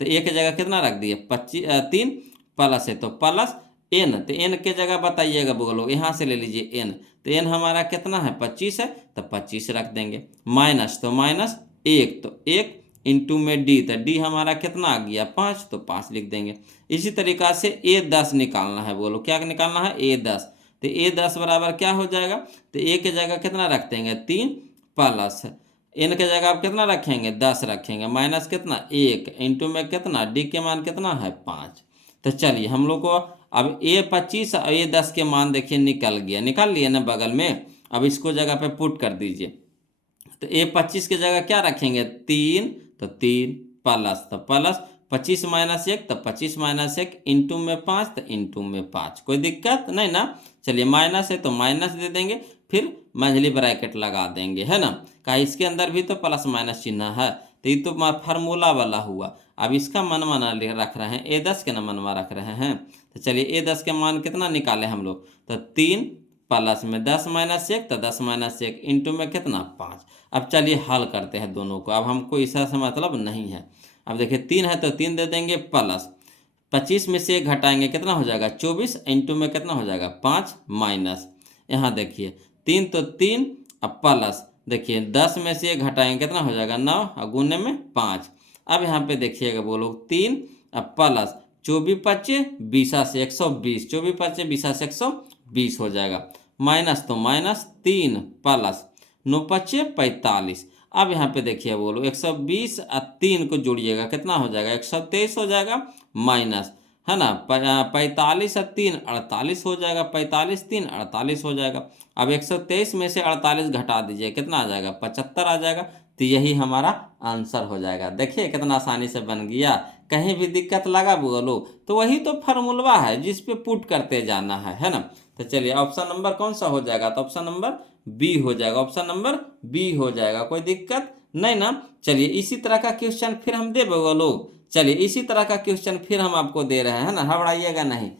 तो A की जगह कितना रख दिए, 3 प्लस है तो प्लस N, तो N के जगह बताइएगा बोलो, यहाँ से ले लीजिए N, तो N हमारा कितना है 25 है, तो 25 रख देंगे, माइनस तो माइनस 1, तो 1 इंटू में डी, तो डी हमारा कितना आ गया 5, तो 5 लिख देंगे। इसी तरीक़ा से A10 निकालना है बोलो, क्या निकालना है, A10, तो A10 बराबर क्या हो जाएगा, तो A के जगह कितना रख देंगे 3 प्लस N के जगह आप कितना रखेंगे 10 रखेंगे, माइनस कितना 1 इंटू में कितना डी के मान कितना है 5। तो चलिए हम लोग को अब A25 और A10 के मान देखिए निकल गया, निकाल लिए ना बगल में। अब इसको जगह पे पुट कर दीजिए, तो A25 की जगह क्या रखेंगे 3, तो 3 प्लस, तो प्लस 25 माइनस 1, तो 25 माइनस 1 इंटू में 5, तो इंटू में 5, कोई दिक्कत नहीं ना। चलिए माइनस है तो माइनस दे देंगे, फिर मंझली ब्रैकेट लगा देंगे, है ना, कहा इसके अंदर भी तो प्लस माइनस चिन्ह है, तो ये तो फार्मूला वाला हुआ। अब इसका मनमाना रख रहे हैं, A10 के ना मनवा रख रहे हैं, तो चलिए A10 के मान कितना निकाले हम लोग, तो 3 प्लस में 10 माइनस 1, तो 10 माइनस 1 इंटू में कितना 5। अब चलिए हल करते हैं दोनों को, अब हमको इसका से मतलब नहीं है। अब देखिए 3 है तो 3 दे देंगे, प्लस 25 में से 1 घटाएंगे कितना हो जाएगा 24, इंटू में कितना हो जाएगा 5, माइनस यहाँ देखिए 3 तो 3, अब प्लस देखिए 10 में से 1 घटाएंगे कितना हो जाएगा 9, और गुने में 5। अब यहाँ पे देखिएगा बोलो 3, अब प्लस 24 25 20 से 120, 24 25 20 से 120 हो जाएगा, माइनस तो माइनस 3 प्लस 9 25 45। अब यहाँ पे देखिए बोलो 120 और 3 को जोड़िएगा कितना हो जाएगा 123 हो जाएगा, माइनस है ना 45 और 3 48 हो जाएगा, 45 3 48 हो जाएगा। अब 123 में से 48 घटा दीजिए कितना आ जाएगा 75 आ जाएगा, तो यही हमारा आंसर हो जाएगा। देखिए कितना आसानी से बन गया, कहीं भी दिक्कत लगा बोलो तो वही तो फार्मूला है जिस पे पुट करते जाना है ना। तो चलिए ऑप्शन नंबर कौन सा हो जाएगा, तो ऑप्शन नंबर बी हो जाएगा, ऑप्शन नंबर बी हो जाएगा, कोई दिक्कत नहीं ना। चलिए इसी तरह का क्वेश्चन फिर हम दे बोलो, चलिए इसी तरह का क्वेश्चन फिर हम आपको दे रहे हैं ना, घबराइएगा नहीं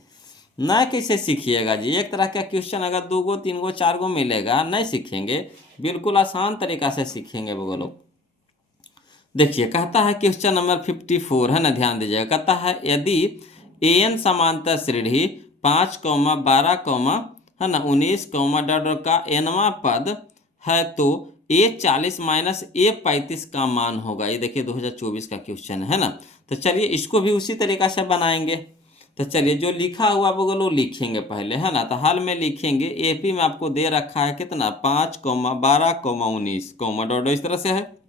ना, कैसे सीखिएगा जी, एक तरह का क्वेश्चन अगर 2 गो 3 गो 4 गो मिलेगा नहीं सीखेंगे, बिल्कुल आसान तरीका से सीखेंगे बोलो। देखिए कहता है क्वेश्चन नंबर 54 है ना, ध्यान दीजिएगा, कहता है यदि an समांतर श्रेणी 5, 12, है ना 19, डॉट का nवा पद है तो A40 माइनस A35 का मान होगा। ये देखिए 2024 का क्वेश्चन है ना। तो चलिए इसको भी उसी तरीका से बनाएंगे। तो चलिए जो लिखा हुआ वो लिखेंगे पहले, है ना, तो हाल में लिखेंगे AP में आपको दे रखा है कितना 5, 12, 19, डॉट इस तरह से है।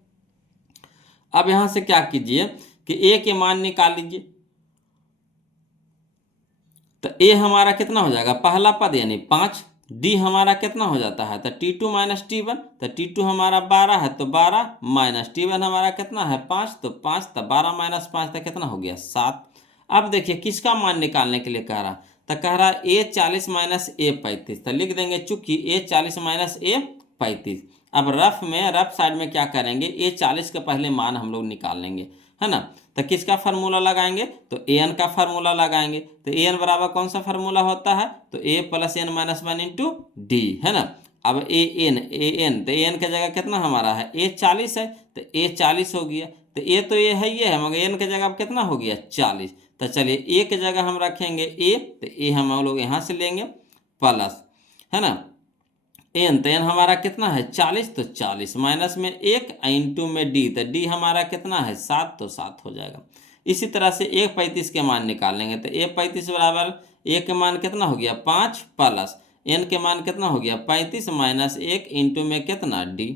अब यहां से क्या कीजिए कि A के मान निकाल लीजिए, तो A हमारा कितना हो जाएगा पहला पद यानी 5, D हमारा कितना हो जाता है तो T2 माइनस T1, तो T2 हमारा 12 है तो 12 माइनस T1 हमारा कितना है 5, तो 5, तो 12 माइनस 5 तो कितना हो गया 7। अब देखिए किसका मान निकालने के लिए कह रहा, तो कह रहा A40 माइनस A35, तो लिख देंगे चूंकि A40 माइनस A35। अब रफ साइड में क्या करेंगे, ए 40 के पहले मान हम लोग निकाल लेंगे, है ना। तो किसका फार्मूला लगाएंगे, तो ए एन का फार्मूला लगाएंगे। तो ए एन बराबर कौन सा फार्मूला होता है, तो A plus N minus one into D, है ना। अब ए एन तो ए एन की जगह कितना हमारा है, ए 40 है, तो ए 40 हो गया। तो ए तो ये है मगर एन की जगह अब कितना हो गया 40। तो चलिए ए की जगह हम रखेंगे ए, तो ए हम लोग यहाँ से लेंगे प्लस, है ना, एन, तो एन हमारा कितना है 40, तो 40 माइनस में 1 इंटू में डी, तो डी हमारा कितना है 7, तो 7 हो जाएगा। इसी तरह से ए 35 के मान निकाल लेंगे। तो ए 35 बराबर ए के मान कितना हो गया 5 प्लस एन के मान कितना हो गया 35 माइनस 1 इंटू में कितना डी।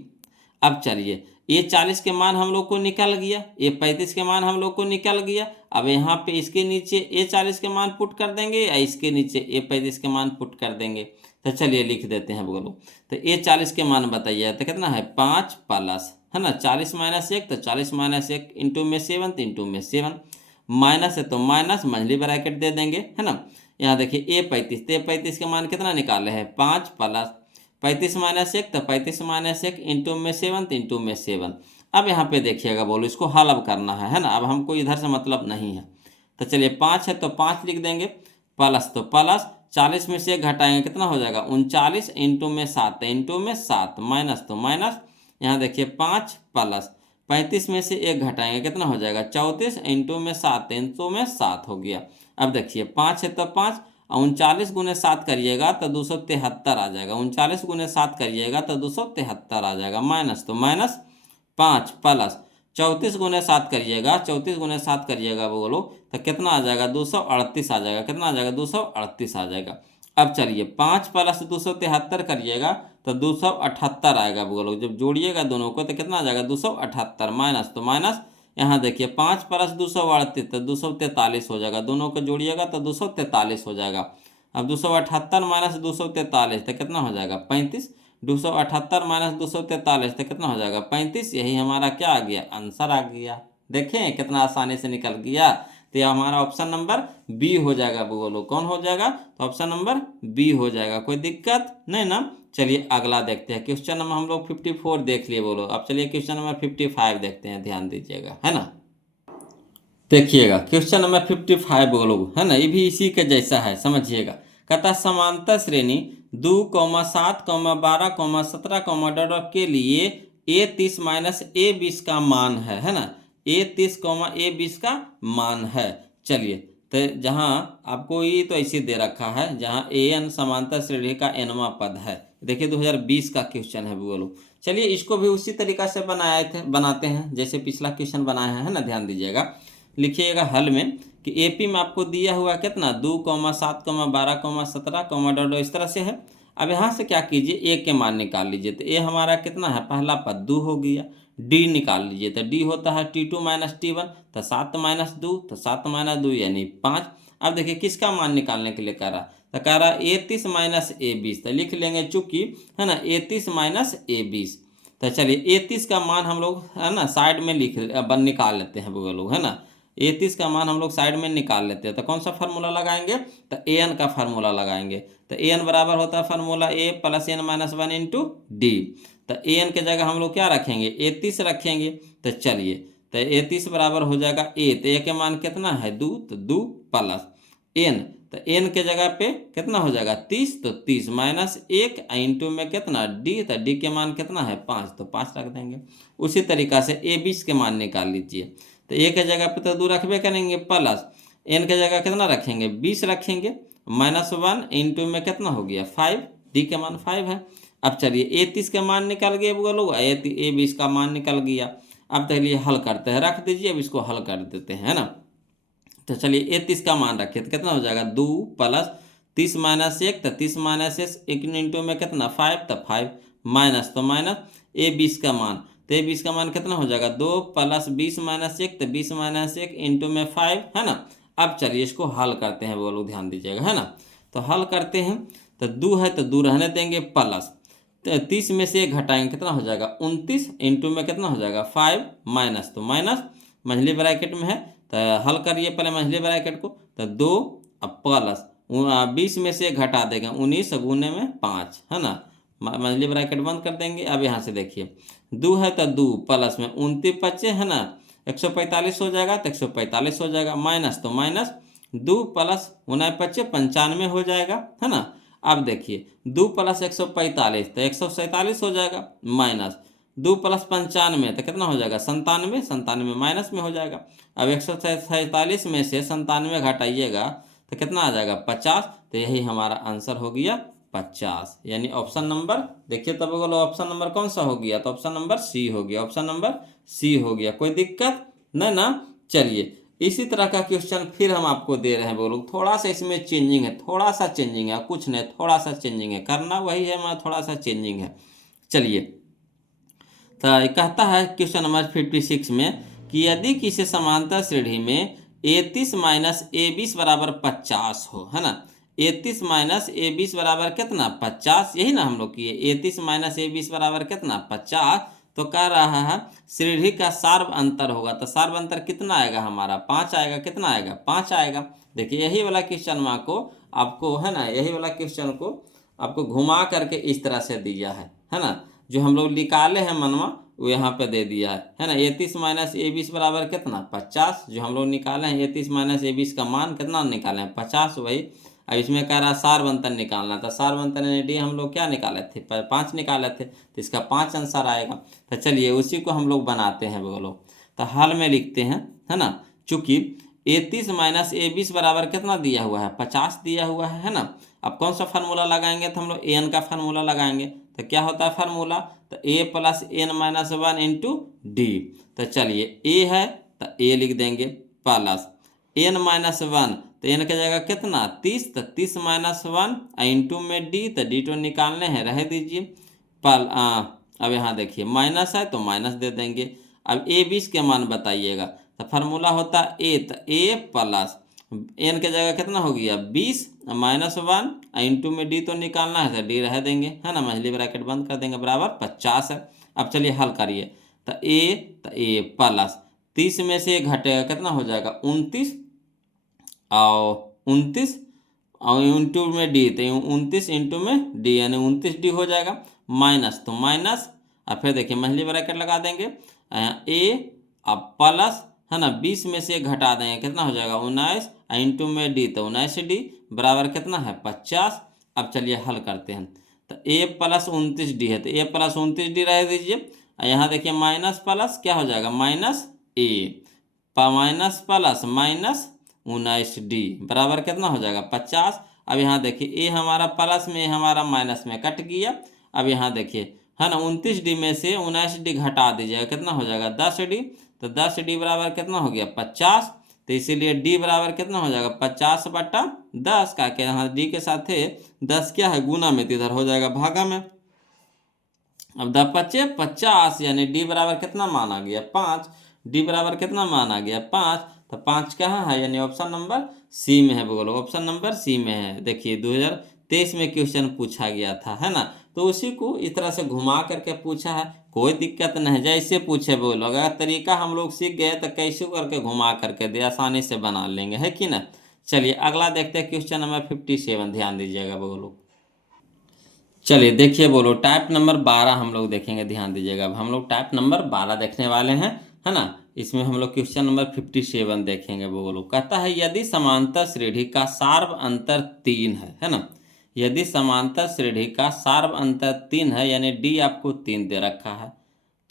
अब चलिए ए 40 के मान हम लोग को निकल गया, ए 35 के मान हम लोग को निकल गया। अब यहाँ पे इसके नीचे ए 40 के मान पुट कर देंगे या इसके नीचे ए 35 के मान पुट कर देंगे। तो चलिए लिख देते हैं बोलो। तो ए 40 के मान बताइए, तो कितना है 5 प्लस, है ना, 40 माइनस 1, तो 40 माइनस 1 इंटू में 7, तो इंटू में 7 माइनस है तो माइनस मंझली ब्रैकेट दे देंगे, है ना। यहाँ देखिए ए 35, तो ए 35 के मान कितना निकाले हैं 5 प्लस 35 माइनस 1, तो 35 माइनस 1 इंटू में 7, तो इंटू में 7। अब यहाँ पे देखिएगा बोलो, इसको हल अब करना है ना। अब हमको इधर से मतलब नहीं है, तो चलिए 5 है तो 5 लिख देंगे, प्लस तो प्लस 40 में से 1 घटाएंगे कितना हो जाएगा 39 इंटू में 7, इंटू में 7 माइनस तो माइनस, यहाँ देखिए 5 प्लस 35 में से 1 घटाएंगे कितना हो जाएगा 34 इंटू में 7, इंटू में 7 हो गया। अब देखिए 5 है तो 5, 39 गुने 7 करिएगा तो 273 आ जाएगा, 39 गुने 7 करिएगा तो 273 आ जाएगा, माइनस तो माइनस 5 प्लस 34 गुने 7 करिएगा, 34 गुने 7 करिएगा बोलो तो कितना आ जाएगा 238 आ जाएगा, कितना आ जाएगा 238 आ जाएगा। अब चलिए 5 प्लस 273 करिएगा तो 278 आएगा बोलो, जब जोड़िएगा दोनों को तो कितना आ जाएगा 278 माइनस तो माइनस, यहाँ देखिए 5 प्लस 238 तो 243 हो जाएगा, दोनों को जोड़िएगा तो 243 हो जाएगा। अब 278 माइनस 243 तो कितना हो जाएगा 35, 278 माइनस 243 तो कितना हो जाएगा 35। यही हमारा क्या आ गया आंसर आ गया। देखें कितना आसानी से निकल गया। तो यह हमारा ऑप्शन नंबर बी हो जाएगा बोलो, कौन हो जाएगा, तो ऑप्शन नंबर बी हो जाएगा, कोई दिक्कत नहीं ना। चलिए अगला देखते हैं, क्वेश्चन नंबर हम लोग 54 देख लिए बोलो। अब चलिए क्वेश्चन नंबर 55 देखते हैं, ध्यान दीजिएगा, है ना। देखिएगा क्वेश्चन नंबर 55 बोलो, है ना, ये भी इसी के जैसा है, समझिएगा। कहता समांतर श्रेणी 2, 7, 12, 17, डॉट के लिए A30 माइनस A20 का मान है ना, A30, A20 का मान है। चलिए तो जहाँ आपको ये तो ऐसे दे रखा है, जहाँ AN समांतर श्रेणी का nवां पद है। देखिए 2020 का क्वेश्चन है बोलो। चलिए इसको भी उसी तरीका से बनाते हैं जैसे पिछला क्वेश्चन बनाया है ना, ध्यान दीजिएगा। लिखिएगा हल में कि एपी में आपको दिया हुआ कितना 2, 7, 12, 17, डॉट इस तरह से है। अब यहाँ से क्या कीजिए ए के मान निकाल लीजिए। तो ए हमारा कितना है, पहला पद 2 हो गया। डी निकाल लीजिए, तो डी होता है T2 माइनस T1, तो 7 माइनस 2, तो 7 माइनस 2 यानी 5। अब देखिए किसका मान निकालने के लिए कह रहा, तो कह रहा A30 माइनस A20, तो लिख लेंगे चूंकि, है ना, A30 माइनस A20। तो चलिए A30 का मान हम लोग, है ना, साइड में निकाल लेते हैं वो लोग, है ना। A30 का मान हम लोग साइड में निकाल लेते हैं। तो कौन सा फार्मूला लगाएंगे, तो AN का फार्मूला लगाएंगे। तो AN बराबर होता है formula A plus N minus 1 into D. तो AN के जगह हम लोग क्या रखेंगे, A30 रखेंगे। तो चलिए तो A30 बराबर हो जाएगा A, तो A के मान कितना है 2, तो 2 प्लस N, तो N के जगह पे कितना हो जाएगा 30, तो 30 माइनस 1 इंटू में कितना D, तो D के मान कितना है 5, तो 5 रख देंगे। उसी तरीका से A20 के मान निकाल लीजिए। तो ए के जगह पे तो 2 रखबे करेंगे, प्लस एन के जगह कितना रखेंगे 20 रखेंगे, माइनस 1 इंटू में कितना हो गया 5, डी के मान 5 है। अब चलिए A30 के मान निकल गए बोलो, A20 का मान निकल गया। अब चलिए हल करते हैं, रख दीजिए, अब इसको हल कर देते हैं, है ना। तो चलिए A30 का मान रखिए, तो कितना हो जाएगा 2 प्लस 30 माइनस 1, तो 30 माइनस 1 इंटू में कितना 5, तो 5 माइनस तो माइनस A20 का मान, तो A20 का मान कितना हो जाएगा 2 प्लस 20 माइनस 1, तो 20 माइनस 1 इंटू में 5, है ना। अब चलिए इसको हल करते हैं बोलो, ध्यान दीजिएगा, है ना। तो हल करते हैं, तो 2 है तो 2 रहने देंगे, प्लस 30 में से 1 घटाएंगे कितना हो जाएगा 29 इंटू में कितना हो जाएगा 5, माइनस तो माइनस मंझली ब्रैकेट में है, तो हल करिए पहले मंझली ब्रैकेट को। तो 2 अब प्लस 20 में से 1 घटा देंगे 19 गुने में 5, है ना, मंझली ब्रैकेट बंद कर देंगे। अब यहाँ से देखिए 2 है तो 2 प्लस में 29 बचे है ना 145 हो जाएगा, तो 145 हो जाएगा, माइनस तो माइनस 2 प्लस 29 बचे 95 हो जाएगा, है ना। अब देखिए 2 प्लस 145 तो 147 हो जाएगा, माइनस 2 प्लस 95 तो कितना हो जाएगा 97, 97 माइनस में हो जाएगा। अब 147 में से 97 घटाइएगा तो कितना आ जाएगा 50, तो यही हमारा आंसर हो गया 50, यानी ऑप्शन नंबर देखिए तब बोलो ऑप्शन नंबर कौन सा हो गया, तो ऑप्शन नंबर सी हो गया, ऑप्शन नंबर सी हो गया। कोई दिक्कत नहीं ना। चलिए इसी तरह का क्वेश्चन फिर हम आपको दे रहे हैं बोलो, थोड़ा सा इसमें चेंजिंग है, थोड़ा सा चेंजिंग है, कुछ नहीं थोड़ा सा चेंजिंग है, करना वही है मगर थोड़ा सा चेंजिंग है। चलिए तो कहता है क्वेश्चन नंबर 56 में कि यदि किसी समांतर श्रेणी में 33 माइनस A20 बराबर 50 हो, है ना, 33 माइनस A20 बराबर कितना 50, यही ना हम लोग किए, 33 माइनस A20 बराबर कितना 50, तो कह रहा है श्रेणी का सार्व अंतर होगा, तो सार्व अंतर कितना आएगा हमारा 5 आएगा, कितना आएगा 5 आएगा। देखिए यही वाला क्वेश्चन माँ को आपको, है ना, यही वाला क्वेश्चन को आपको घुमा करके इस तरह से दिया है ना, जो हम लोग निकाले हैं मनवा वो यहाँ पे दे दिया है ना। 33 माइनस A20 बराबर कितना 50, जो हम लोग निकाले हैं 33 माइनस A20 का मान कितना निकाले हैं 50 वही। अब इसमें कह रहा सार्व अंतर निकालना था, सार्व अंतर यानी डी हम लोग क्या निकाले थे 5 निकाले थे, तो इसका 5 आंसर आएगा। तो चलिए उसी को हम लोग बनाते हैं बोलो, तो हाल में लिखते हैं, है ना, चूंकि 33 माइनस A20 बराबर कितना दिया हुआ है 50 दिया हुआ है ना। अब कौन सा फार्मूला लगाएंगे, तो हम लोग एन का फार्मूला लगाएंगे, तो क्या होता है फार्मूला, तो A plus N minus 1 into D. तो चलिए ए है तो ए लिख देंगे प्लस एन माइनस 1, तो एन की जगह कितना 30, तो 30 माइनस 1 इंटू में डी, तो डी तो निकालने हैं रह दीजिए। अब यहाँ देखिए माइनस है तो माइनस दे देंगे। अब A20 के मान बताइएगा, तो फार्मूला होता ए, तो ए प्लस एन के जगह कितना हो गया 20 माइनस 1 इंटू में डी तो निकालना है, तो डी रह देंगे, है ना, मछली ब्रैकेट बंद कर देंगे, बराबर 50 है। अब चलिए हल करिए, तो ए प्लस 30 में से घटेगा कितना हो जाएगा 29, और 29 और इंटू में डी, तो 29 इंटू में डी यानी 29 डी हो जाएगा, माइनस तो माइनस, और फिर देखिए मछली ब्रैकेट लगा देंगे ए, अब प्लस, है ना, 20 में से घटा देंगे कितना हो जाएगा 19 इंटू में डी, तो 19 डी बराबर कितना है 50। अब चलिए हल करते हैं, तो ए प्लस 29 डी है, तो ए प्लस 29 डी रह दीजिए, यहाँ देखिए माइनस प्लस क्या हो जाएगा माइनस ए, माइनस प्लस माइनस 19 डी बराबर कितना हो जाएगा 50। अब यहाँ देखिए ए हमारा प्लस में, हमारा माइनस में कट गया। अब यहाँ देखिए, है ना, 29 डी में से 19 डी घटा दीजिएगा कितना हो जाएगा 10 डी, तो 10 डी बराबर कितना हो गया 50, तो इसीलिए डी बराबर कितना हो जाएगा 50/10 का, के यहाँ डी के साथ 10 क्या है गुना में, तो इधर हो जाएगा भागा में। अब 10 बचे 50, यानी डी बराबर कितना मान आ गया 5, डी बराबर कितना मान आ गया 5, तो 5 कहाँ है, यानी ऑप्शन नंबर सी में है, बोलो ऑप्शन नंबर सी में है। देखिए 2023 में क्वेश्चन पूछा गया था, है ना, तो उसी को इस तरह से घुमा करके पूछा है, कोई दिक्कत नहीं, जैसे पूछे बोलो, अगर तरीका हम लोग सीख गए तो कैसे करके घुमा करके दे आसानी से बना लेंगे, है कि ना। चलिए अगला देखते हैं क्वेश्चन नंबर 57, ध्यान दीजिएगा बोलो। चलिए देखिए बोलो टाइप नंबर 12 हम लोग देखेंगे, ध्यान दीजिएगा। अब हम लोग टाइप नंबर 12 देखने वाले हैं, है ना। इसमें हम लोग क्वेश्चन नंबर 57 देखेंगे। बोलो कहता है यदि समांतर श्रेणी का सार्व अंतर 3 है ना, यदि समांतर श्रेणी का सार्व अंतर 3 है, यानी डी आपको 3 दे रखा है,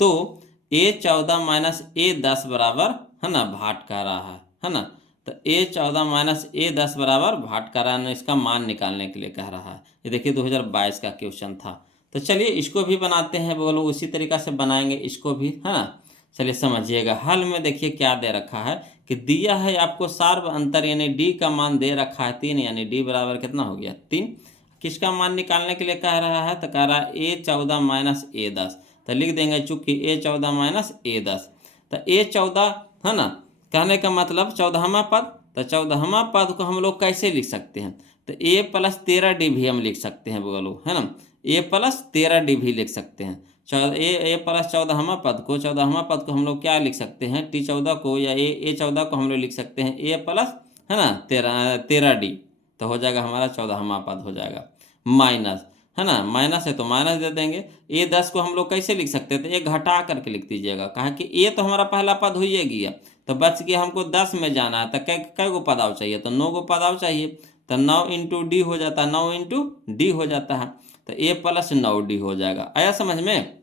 तो A14 माइनस A10 बराबर, है ना, भाट कह रहा है ना, तो A14 माइनस A10 बराबर भाट कह रहा है, इसका मान निकालने के लिए कह रहा है। ये देखिए 2022 का क्वेश्चन था। तो चलिए इसको भी बनाते हैं, बोलो उसी तरीका से बनाएंगे इसको भी, है ना। चलिए समझिएगा, हल में देखिए क्या दे रखा है कि दिया है आपको सार्व अंतर, यानी डी का मान दे रखा है 3, यानी डी बराबर कितना हो गया 3। किसका मान निकालने के लिए कह रहा है, तो कह रहा है A14 माइनस A10, तो लिख देंगे चूंकि A14 माइनस A10, तो A14, है ना, कहने का मतलब 14वां पद, तो 14वां पद को हम लोग कैसे लिख सकते हैं, तो A प्लस 13D भी हम लिख सकते हैं बोलो, है ना, A प्लस 13D भी लिख सकते हैं। ए प्लस 14वां पद को, 14वां पद को हम लोग क्या लिख सकते हैं, T14 को या A14 को हम लोग लिख सकते हैं A प्लस, है ना, 13D, तो हो जाएगा हमारा 14वां पद हो जाएगा, माइनस है ना, माइनस है तो माइनस दे देंगे। ए 10 को हम लोग कैसे लिख सकते थे, ये घटा करके लिख दीजिएगा, कहा कि ए तो हमारा पहला पद हो ही गया, तो बच गया हमको 10 में जाना है, तो कै गो पदाव चाहिए, तो 9 गो पदाव चाहिए, तो 9 इंटू डी हो जाता है, 9 इंटू डी हो जाता है, तो ए प्लस 9D हो जाएगा। आया समझ में।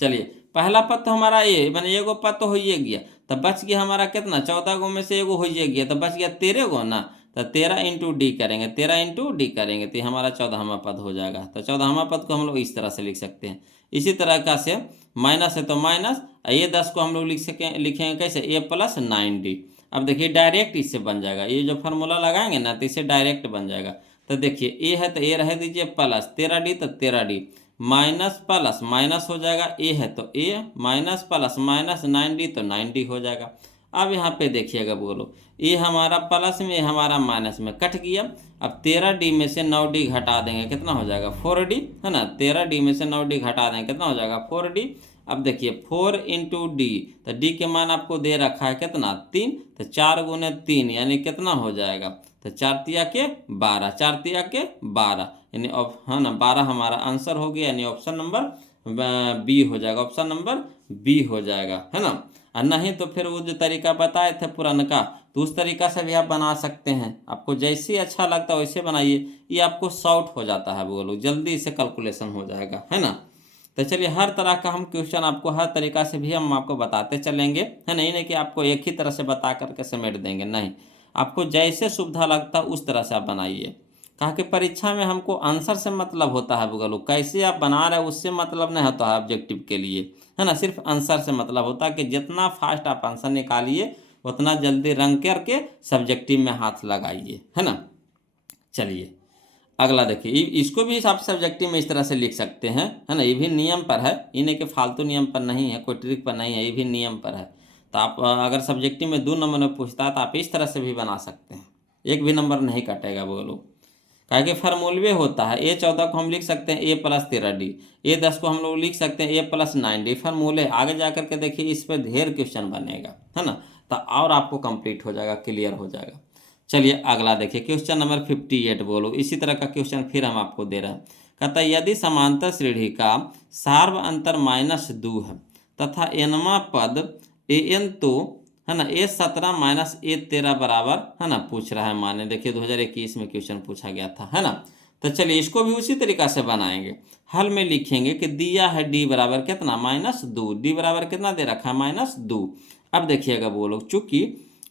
चलिए पहला पद तो हमारा ए मैंने एगो पद तो हो ही गया, तो बच गया हमारा कितना, 14 गो में से एगो हो ही गया, तो बच गया 13 गो ना, तो 13 इंटू डी करेंगे, 13 इंटू डी करेंगे तो हमारा 14वां पद हो जाएगा। तो 14वां पद को हम लोग इस तरह से लिख सकते हैं। इसी तरह का से माइनस है तो माइनस, ये 10 को हम लोग लिखेंगे कैसे, ए प्लस 9D। अब देखिए डायरेक्ट इससे बन जाएगा, ये जो फार्मूला लगाएंगे ना तो इससे डायरेक्ट बन जाएगा। तो देखिए ए है तो ए रह दीजिए प्लस 13D, तो 13D माइनस प्लस माइनस हो जाएगा, ए है तो A minus plus minus 9D तो 9D हो जाएगा। अब यहाँ पे देखिएगा बोलो, ए हमारा प्लस में हमारा माइनस में कट गया। अब 13D में से 9D घटा देंगे, कितना हो जाएगा 4D, है ना, 13D में से 9D घटा देंगे, कितना हो जाएगा 4D। अब देखिए 4 इंटू डी, तो डी के मान आपको दे रखा है कितना 3, तो 4 गुने 3 यानी कितना हो जाएगा, तो 4 तिया के 12, 4 तिया के 12 यानी है ना 12 हमारा आंसर हो गया, यानी ऑप्शन नंबर बी हो जाएगा, ऑप्शन नंबर बी हो जाएगा, है ना। और नहीं तो फिर वो जो तरीका बताए थे पुरानका, तो उस तरीका से भी आप बना सकते हैं, आपको जैसे अच्छा लगता है वैसे बनाइए, ये आपको शॉर्ट हो जाता है, बोलो जल्दी से कैलकुलेशन हो जाएगा, है ना। तो चलिए हर तरह का हम क्वेश्चन आपको हर तरीका से भी हम आपको बताते चलेंगे, है नहीं कि आपको एक ही तरह से बता करके समेट देंगे, नहीं, आपको जैसे सुविधा लगता है उस तरह से आप बनाइए। कहा कि परीक्षा में हमको आंसर से मतलब होता है, बोलो कैसे आप बना रहे हैं उससे मतलब नहीं होता है ऑब्जेक्टिव के लिए, है ना, सिर्फ आंसर से मतलब होता है कि जितना फास्ट आप आंसर निकालिए उतना जल्दी रंग करके सब्जेक्टिव में हाथ लगाइए, है ना। चलिए अगला देखिए, इसको भी आप सब्जेक्टिव में इस तरह से लिख सकते हैं, है ना, ये भी नियम पर है, इन्हें के फालतू नियम पर नहीं है, कोई ट्रिक पर नहीं है, ये भी नियम पर है। तो आप अगर सब्जेक्टिव में 2 नंबर में पूछता है तो आप इस तरह से भी बना सकते हैं, एक भी नंबर नहीं कटेगा बोलो। क्या कि फार्मूलवे होता है, ए 14 को हम लिख सकते हैं ए प्लस 13D, ए 10 को हम लोग लिख सकते हैं ए प्लस 9D, फार्मूले आगे जा करके देखिए इस पर ढेर क्वेश्चन बनेगा, है ना, तो और आपको कंप्लीट हो जाएगा, क्लियर हो जाएगा। चलिए अगला देखिए क्वेश्चन नंबर 58 बोलो, इसी तरह का क्वेश्चन फिर हम आपको दे रहे हैं। कहता है यदि समांतर श्रेणी का सार्व अंतर -2 है तथा एनवा पद an तो, है ना, A17 माइनस A13 बराबर, है ना, पूछ रहा है माने, देखिए 2021 में क्वेश्चन पूछा गया था, है ना। तो चलिए इसको भी उसी तरीका से बनाएंगे, हल में लिखेंगे कि दिया है D बराबर कितना -2, D बराबर कितना दे रखा है -2। अब देखिएगा बोलो, चूंकि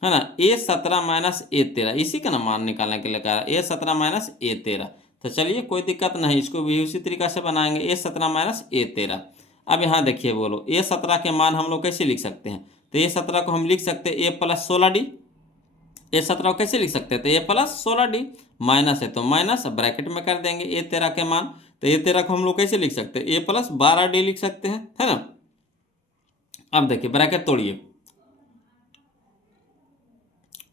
है ना A17 माइनस A13 इसी का ना मान निकालने के लिए कहा है, A17 माइनस A13, तो चलिए कोई दिक्कत नहीं, इसको भी उसी तरीका से बनाएंगे A17 माइनस A13। अब यहाँ देखिए बोलो, A17 के मान हम लोग कैसे लिख सकते हैं, तो A17 को हम लिख सकते हैं A प्लस 16D, A17 को कैसे लिख सकते हैं, तो A प्लस 16D, माइनस है तो माइनस ब्रैकेट में कर देंगे A13 के मान, तो A13 को हम लोग कैसे लिख सकते हैं, A प्लस 12D लिख सकते हैं, है ना। अब देखिए ब्रैकेट तोड़िए,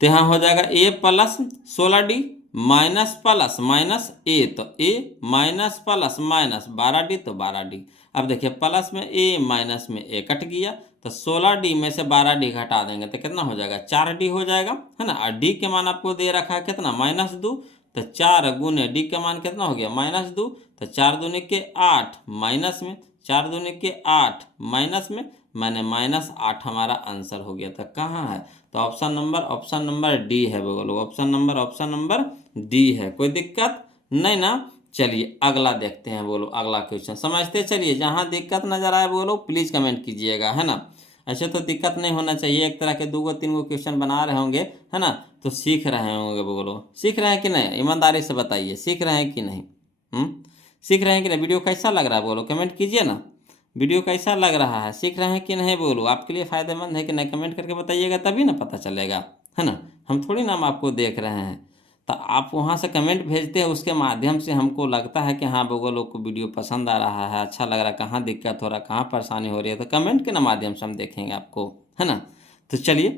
तो यहाँ हो जाएगा A plus 16D minus plus minus A, तो A minus plus minus 12D तो 12D। अब देखिए प्लस में ए माइनस में ए कट गया, तो 16D में से 12D घटा देंगे तो कितना हो जाएगा 4D हो जाएगा, है ना। और D के मान आपको दे रखा है कितना -2, तो 4 गुने D के मान कितना हो गया -2, तो 4 दूनी के 8 माइनस में, 4 दूनी के 8 माइनस में, मैंने -8 हमारा आंसर हो गया था, कहाँ है, तो ऑप्शन नंबर डी है बोलो, ऑप्शन नंबर डी है, कोई दिक्कत नहीं ना। चलिए अगला देखते हैं बोलो, अगला क्वेश्चन समझते चलिए, जहाँ दिक्कत नजर आए बोलो प्लीज़ कमेंट कीजिएगा, है ना। ऐसे तो दिक्कत नहीं होना चाहिए, एक तरह के 2-3 क्वेश्चन बना रहे होंगे, है ना, तो सीख रहे होंगे बोलो, सीख रहे हैं कि नहीं, ईमानदारी से बताइए सीख रहे हैं कि नहीं, सीख रहे हैं कि नहीं। वीडियो कैसा लग रहा है बोलो, कमेंट कीजिए ना, वीडियो कैसा लग रहा है, सीख रहे हैं कि नहीं बोलो, आपके लिए फ़ायदेमंद है कि नहीं, कमेंट करके बताइएगा, तभी ना पता चलेगा, है ना। हम थोड़ी ना हम आपको देख रहे हैं, तो आप वहाँ से कमेंट भेजते हैं, उसके माध्यम से हमको लगता है कि हाँ वो लोग को वीडियो पसंद आ रहा है, अच्छा लग रहा है, कहाँ दिक्कत हो रहा है, कहाँ परेशानी हो रही है, तो कमेंट के ना माध्यम से हम देखेंगे आपको, है ना। तो चलिए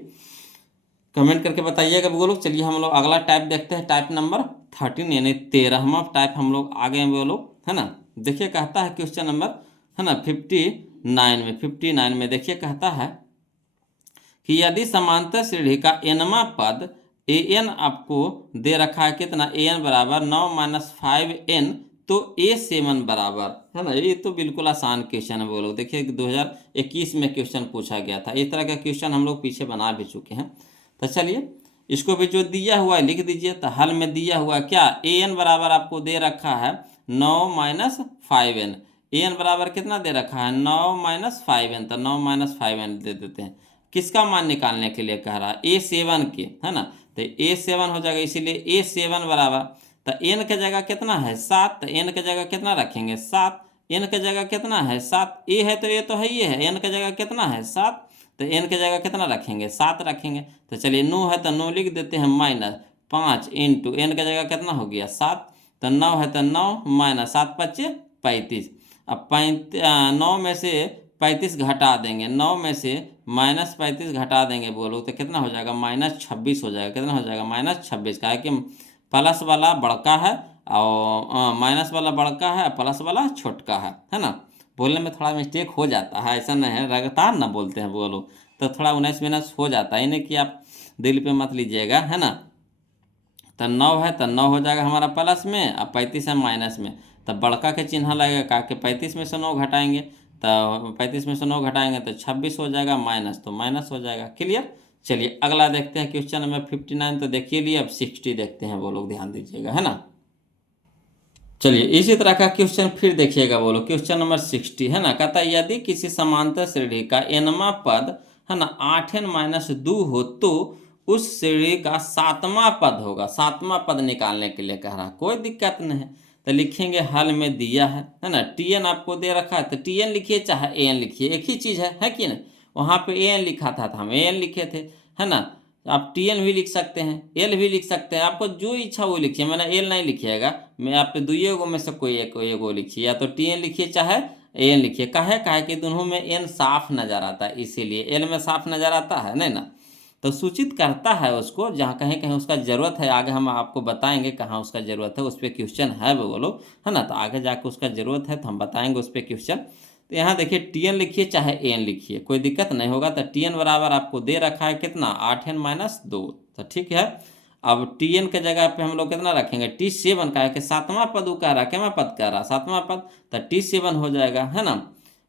कमेंट करके बताइएगा वो लोग। चलिए हम लोग अगला टाइप देखते हैं, टाइप नंबर 13 यानी 13वां टाइप हम लोग आ गए वो लोग, है ना। देखिए कहता है क्वेश्चन नंबर, है ना 59 में देखिए कहता है कि यदि समांतर श्रेणी का nवां पद an आपको दे रखा है कितना, an बराबर 9 - 5n तो A7 बराबर, है ना, ये तो बिल्कुल आसान क्वेश्चन है। वो लोग देखिए 2021 में क्वेश्चन पूछा गया था, इस तरह का क्वेश्चन हम लोग पीछे बना भी चुके हैं। तो चलिए इसको भी जो दिया हुआ है लिख दीजिए। तो हल में दिया हुआ क्या, an बराबर आपको दे रखा है 9 माइनस 5n। an बराबर कितना दे रखा है 9 माइनस 5n, तो 9 माइनस 5n दे देते हैं। किसका मान निकालने के लिए कह रहा है, A7 के, है ना। तो A7 हो जाएगा, इसीलिए A7 बराबर, तो n के जगह कितना है 7, तो n के जगह कितना रखेंगे 7, n के जगह कितना है 7, a है तो a तो है ही है, n के जगह कितना है 7, तो n के जगह कितना रखेंगे 7 रखेंगे। तो चलिए 9 है तो 9 लिख देते हैं, माइनस 5 इंटू n के जगह कितना हो गया 7, तो 9 है तो 9 माइनस 7 पच्चे 35। अब 9 में से 35 घटा देंगे, 9 में से माइनस 35 घटा देंगे बोलो तो कितना हो जाएगा -26 हो जाएगा। कितना हो जाएगा -26, का है कि प्लस वाला बड़का है और माइनस वाला बड़का है, प्लस वाला छोटका है ना। बोलने में थोड़ा मिस्टेक हो जाता है, ऐसा नहीं है, लगातार ना बोलते हैं वो लोग, तो थोड़ा 19 हो जाता है, इन्हें कि आप दिल पे मत लीजिएगा, है ना। तो 9 है तो 9 हो जाएगा हमारा प्लस में, और 35 है माइनस में, तब बड़का के चिन्ह लगेगा, का कि 35 में से 9 घटाएंगे, तो 35 में से 9 घटाएंगे तो 26 हो जाएगा, माइनस तो माइनस हो जाएगा। क्लियर। चलिए अगला देखते हैं क्वेश्चन नंबर 59। तो देखिए लिए अब 60 देखते हैं, वो लोग ध्यान दीजिएगा, है ना। चलिए इसी तरह का क्वेश्चन फिर देखिएगा, बोलो क्वेश्चन नंबर 60, है ना। कहता है यदि किसी समांतर श्रेणी का nवां पद, है ना, 8n माइनस 2 हो तो उस श्रेणी का 7वां पद होगा। 7वां पद निकालने के लिए कह रहा है, कोई दिक्कत नहीं है। तो लिखेंगे हल में दिया है ना, tn आपको दे रखा है तो tn लिखिए चाहे an लिखिए, एक ही चीज़ है कि नहीं। वहाँ पे an लिखा था तो हम an लिखे थे, है ना। आप tn भी लिख सकते हैं, l भी लिख सकते हैं, आपको जो इच्छा वो लिखिए। मैंने l नहीं लिखिएगा, मैं आप दुइये गो में से कोई एक एगो लिखिए, या तो tn लिखिए चाहे an लिखिए। काहे कि दोनों में n साफ नजर आता है, इसीलिए l में साफ नजर आता है नहीं ना, तो सूचित करता है उसको जहाँ कहीं कहीं उसका ज़रूरत है। आगे हम आपको बताएंगे कहाँ उसका ज़रूरत है, उस पर क्वेश्चन है वो लोग, है ना। तो आगे जाके उसका ज़रूरत है तो हम बताएंगे उस पर क्वेश्चन। तो यहाँ देखिए tn लिखिए चाहे an लिखिए, कोई दिक्कत नहीं होगा। तो tn बराबर आपको दे रखा है कितना 8n माइनस 2, तो ठीक है। अब tn के जगह पे हम लोग कितना रखेंगे t7, का है कि 7वां पद वो कह रहा है, क्या पद कह रहा है 7वां पद, तो t7 हो जाएगा, है ना,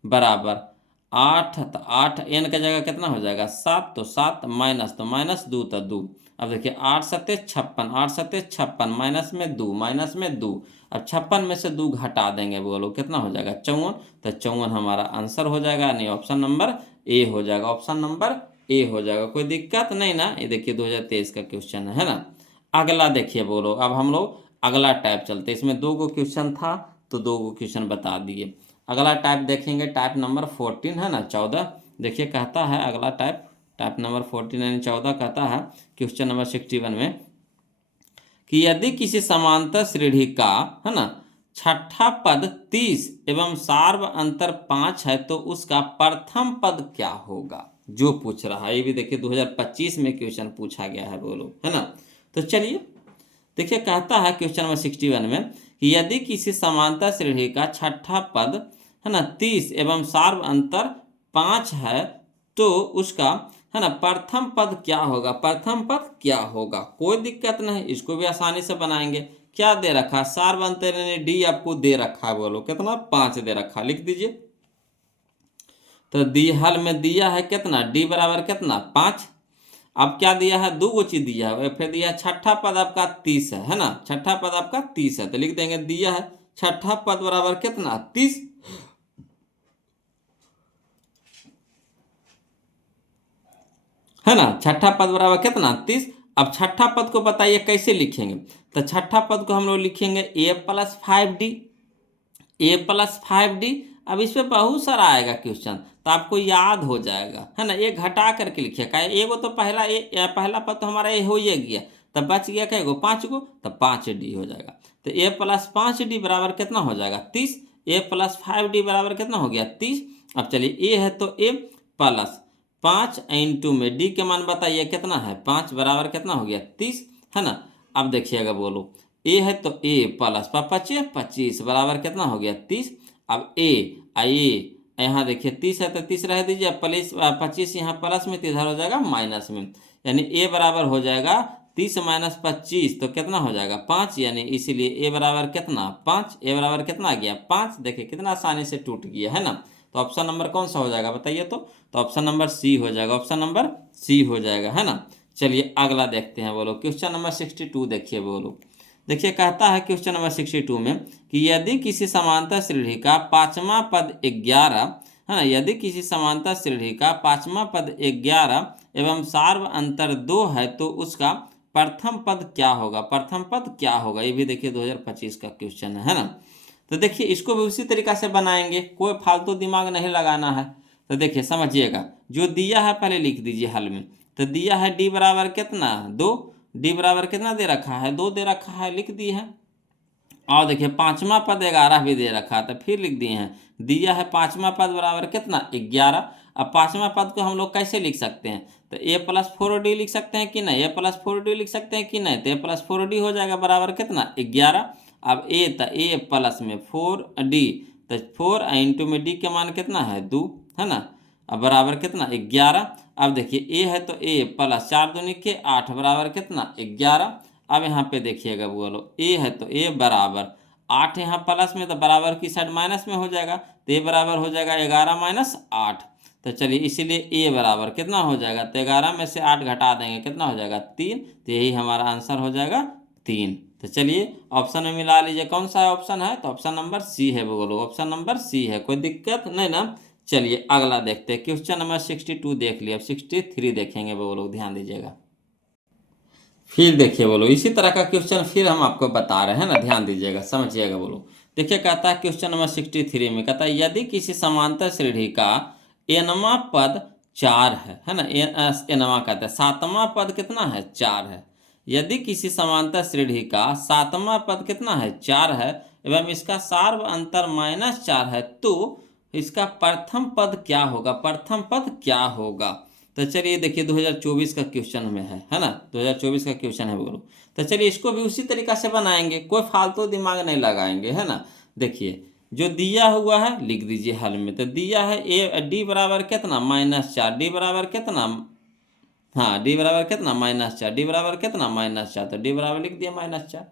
बराबर 8, तो 8n के जगह कितना हो जाएगा 7, तो 7 माइनस तो माइनस 2 तो 2। अब देखिए 8 सत्ते 56, 8 सत्ते 56, माइनस में 2, माइनस में 2। अब 56 में से 2 घटा देंगे बोलो कितना हो जाएगा 54, तो 54 हमारा आंसर हो जाएगा, यानी ऑप्शन नंबर ए हो जाएगा, ऑप्शन नंबर ए हो जाएगा। कोई दिक्कत नहीं ना। ये देखिए 2023 का क्वेश्चन है ना। अगला देखिए बोलो, अब हम लोग अगला टाइप चलते, इसमें 2 गो क्वेश्चन था तो 2 गो क्वेश्चन बता दिए। अगला टाइप देखेंगे, टाइप नंबर 14, है ना 14। देखिए कहता है अगला टाइप नंबर 14 यानी 14 कहता है क्वेश्चन नंबर 61 में कि यदि किसी समांतर श्रेणी का, है ना, छठा पद 30 एवं सार्व अंतर 5 है तो उसका प्रथम पद क्या होगा, जो पूछ रहा है। ये भी देखिए 2025 में क्वेश्चन पूछा गया है बोलो, है ना। तो चलिए देखिए कहता है क्वेश्चन नंबर 61 में कि यदि किसी समांतर श्रेणी का छठा पद, है ना, 30 एवं सार्व अंतर 5 है तो उसका, है ना, प्रथम पद क्या होगा। प्रथम पद क्या होगा, कोई दिक्कत नहीं, इसको भी आसानी से बनाएंगे। क्या दे रखा है सार्व अंतर यानी डी आपको दे रखा है, बोलो कितना 5 दे रखा, लिख दीजिए। तो दी हल में दिया है कितना डी बराबर कितना 5। अब क्या दिया है 2 गो चीज दिया है, फिर दिया है छठा पद आपका 30 है ना, छठा पद आपका 30 है, तो लिख देंगे दिया है छठा पद बराबर कितना 30, है ना। छठा पद बराबर कितना 30। अब छठा पद को बताइए कैसे लिखेंगे, तो छठा पद को हम लोग लिखेंगे a+5d, a+5d। अब इस पे बहुत सारा आएगा क्वेश्चन तो आपको याद हो जाएगा, है ना। ये घटा करके लिखिए, का एगो तो पहला पद तो हमारा ए हो ही गया, तब बच गया क्या 5 गो, तब 5d हो जाएगा। तो a+5d बराबर कितना हो जाएगा 30, a+5d बराबर कितना हो गया 30। अब चलिए ए है तो ए प्लस 5 इंटू में डी के मान बताइए कितना है 5 बराबर कितना हो गया 30, है ना। अब देखिएगा बोलो ए है तो ए प्लस 25 बराबर कितना हो गया 30। अब ए यहाँ देखिए 30 है तो 30 रह दीजिए, प्लस 25 यहाँ प्लस में तो इधर हो जाएगा माइनस में, यानी ए बराबर हो जाएगा 30 माइनस 25 तो कितना हो जाएगा 5, यानी इसीलिए ए बराबर कितना 5, ए बराबर कितना आ गया 5। देखिए कितना आसानी से टूट गया है ना। तो ऑप्शन नंबर कौन सा हो जाएगा बताइए तो ऑप्शन नंबर सी हो जाएगा, ऑप्शन नंबर सी हो जाएगा है ना। चलिए अगला देखते हैं बोलो, क्वेश्चन नंबर 62 देखिए बोलो। देखिए कहता है क्वेश्चन नंबर 62 में कि यदि किसी समांतर श्रेणी का पांचवा पद 11 है ना, यदि किसी समांतर श्रेणी का पांचवा पद 11 एवं सार्व अंतर 2 है तो उसका प्रथम पद क्या होगा, प्रथम पद क्या होगा। ये भी देखिए 2025 का क्वेश्चन है ना। तो देखिए इसको भी उसी तरीका से बनाएंगे, कोई फालतू दिमाग नहीं लगाना है। तो देखिए समझिएगा, जो दिया है पहले लिख दीजिए हल में। तो दिया है डी बराबर कितना 2, डी बराबर कितना दे रखा है 2 दे रखा है, लिख दिए हैं। और देखिए पांचवा पद 11 भी दे रखा है तो फिर लिख दिए हैं। दिया है पांचवा पद बराबर कितना 11। अब पांचवा पद को हम लोग कैसे लिख सकते हैं, तो ए प्लस 4डी लिख सकते हैं कि नहीं, ए प्लस 4डी लिख सकते हैं कि नहीं, तो ए प्लस 4डी हो जाएगा बराबर कितना 11। अब ए तो ए प्लस में 4डी, तो 4 इंटू में डी के मान कितना है 2 है ना। अब बराबर कितना 11। अब देखिए ए है तो ए प्लस 4 दूनी के 8 बराबर कितना 11। अब यहाँ पे देखिएगा बोलो ए है तो ए बराबर 8, यहाँ प्लस में तो बराबर की साइड माइनस में हो जाएगा, तो ए बराबर हो जाएगा 11 माइनस 8। तो चलिए इसीलिए ए बराबर कितना हो जाएगा, तो 11 में से 8 घटा देंगे कितना हो जाएगा 3, तो यही हमारा आंसर हो जाएगा 3। तो चलिए ऑप्शन में मिला लीजिए कौन सा ऑप्शन है, तो ऑप्शन नंबर सी है बोलो, ऑप्शन नंबर सी है, कोई दिक्कत नहीं ना। चलिए अगला देखते हैं, क्वेश्चन नंबर 62 देख लिया, अब 63 देखेंगे बोलो, ध्यान दीजिएगा। फिर देखिए बोलो इसी तरह का क्वेश्चन फिर हम आपको बता रहे हैं ना, ध्यान दीजिएगा समझिएगा बोलो। देखिए कहता है क्वेश्चन नंबर 63 में कहता है यदि किसी समांतर श्रेणी का एनवा पद 4 है ना, एनवा कहता है सातवां पद कितना है 4 है। यदि किसी समांतर श्रेणी का सातवां पद कितना है 4 है एवं इसका सार्व अंतर -4 है तो इसका प्रथम पद क्या होगा, प्रथम पद क्या होगा। तो चलिए देखिए 2024 का क्वेश्चन में है ना, 2024 का क्वेश्चन है बोलो। तो चलिए इसको भी उसी तरीका से बनाएंगे, कोई फालतू दिमाग नहीं लगाएंगे है ना। देखिए जो दिया हुआ है लिख दीजिए हल में। तो दिया है ए डी बराबर कितना -4, डी बराबर कितना, हाँ डी बराबर कितना -4, डी बराबर कितना -4, तो डी बराबर लिख दिया -4।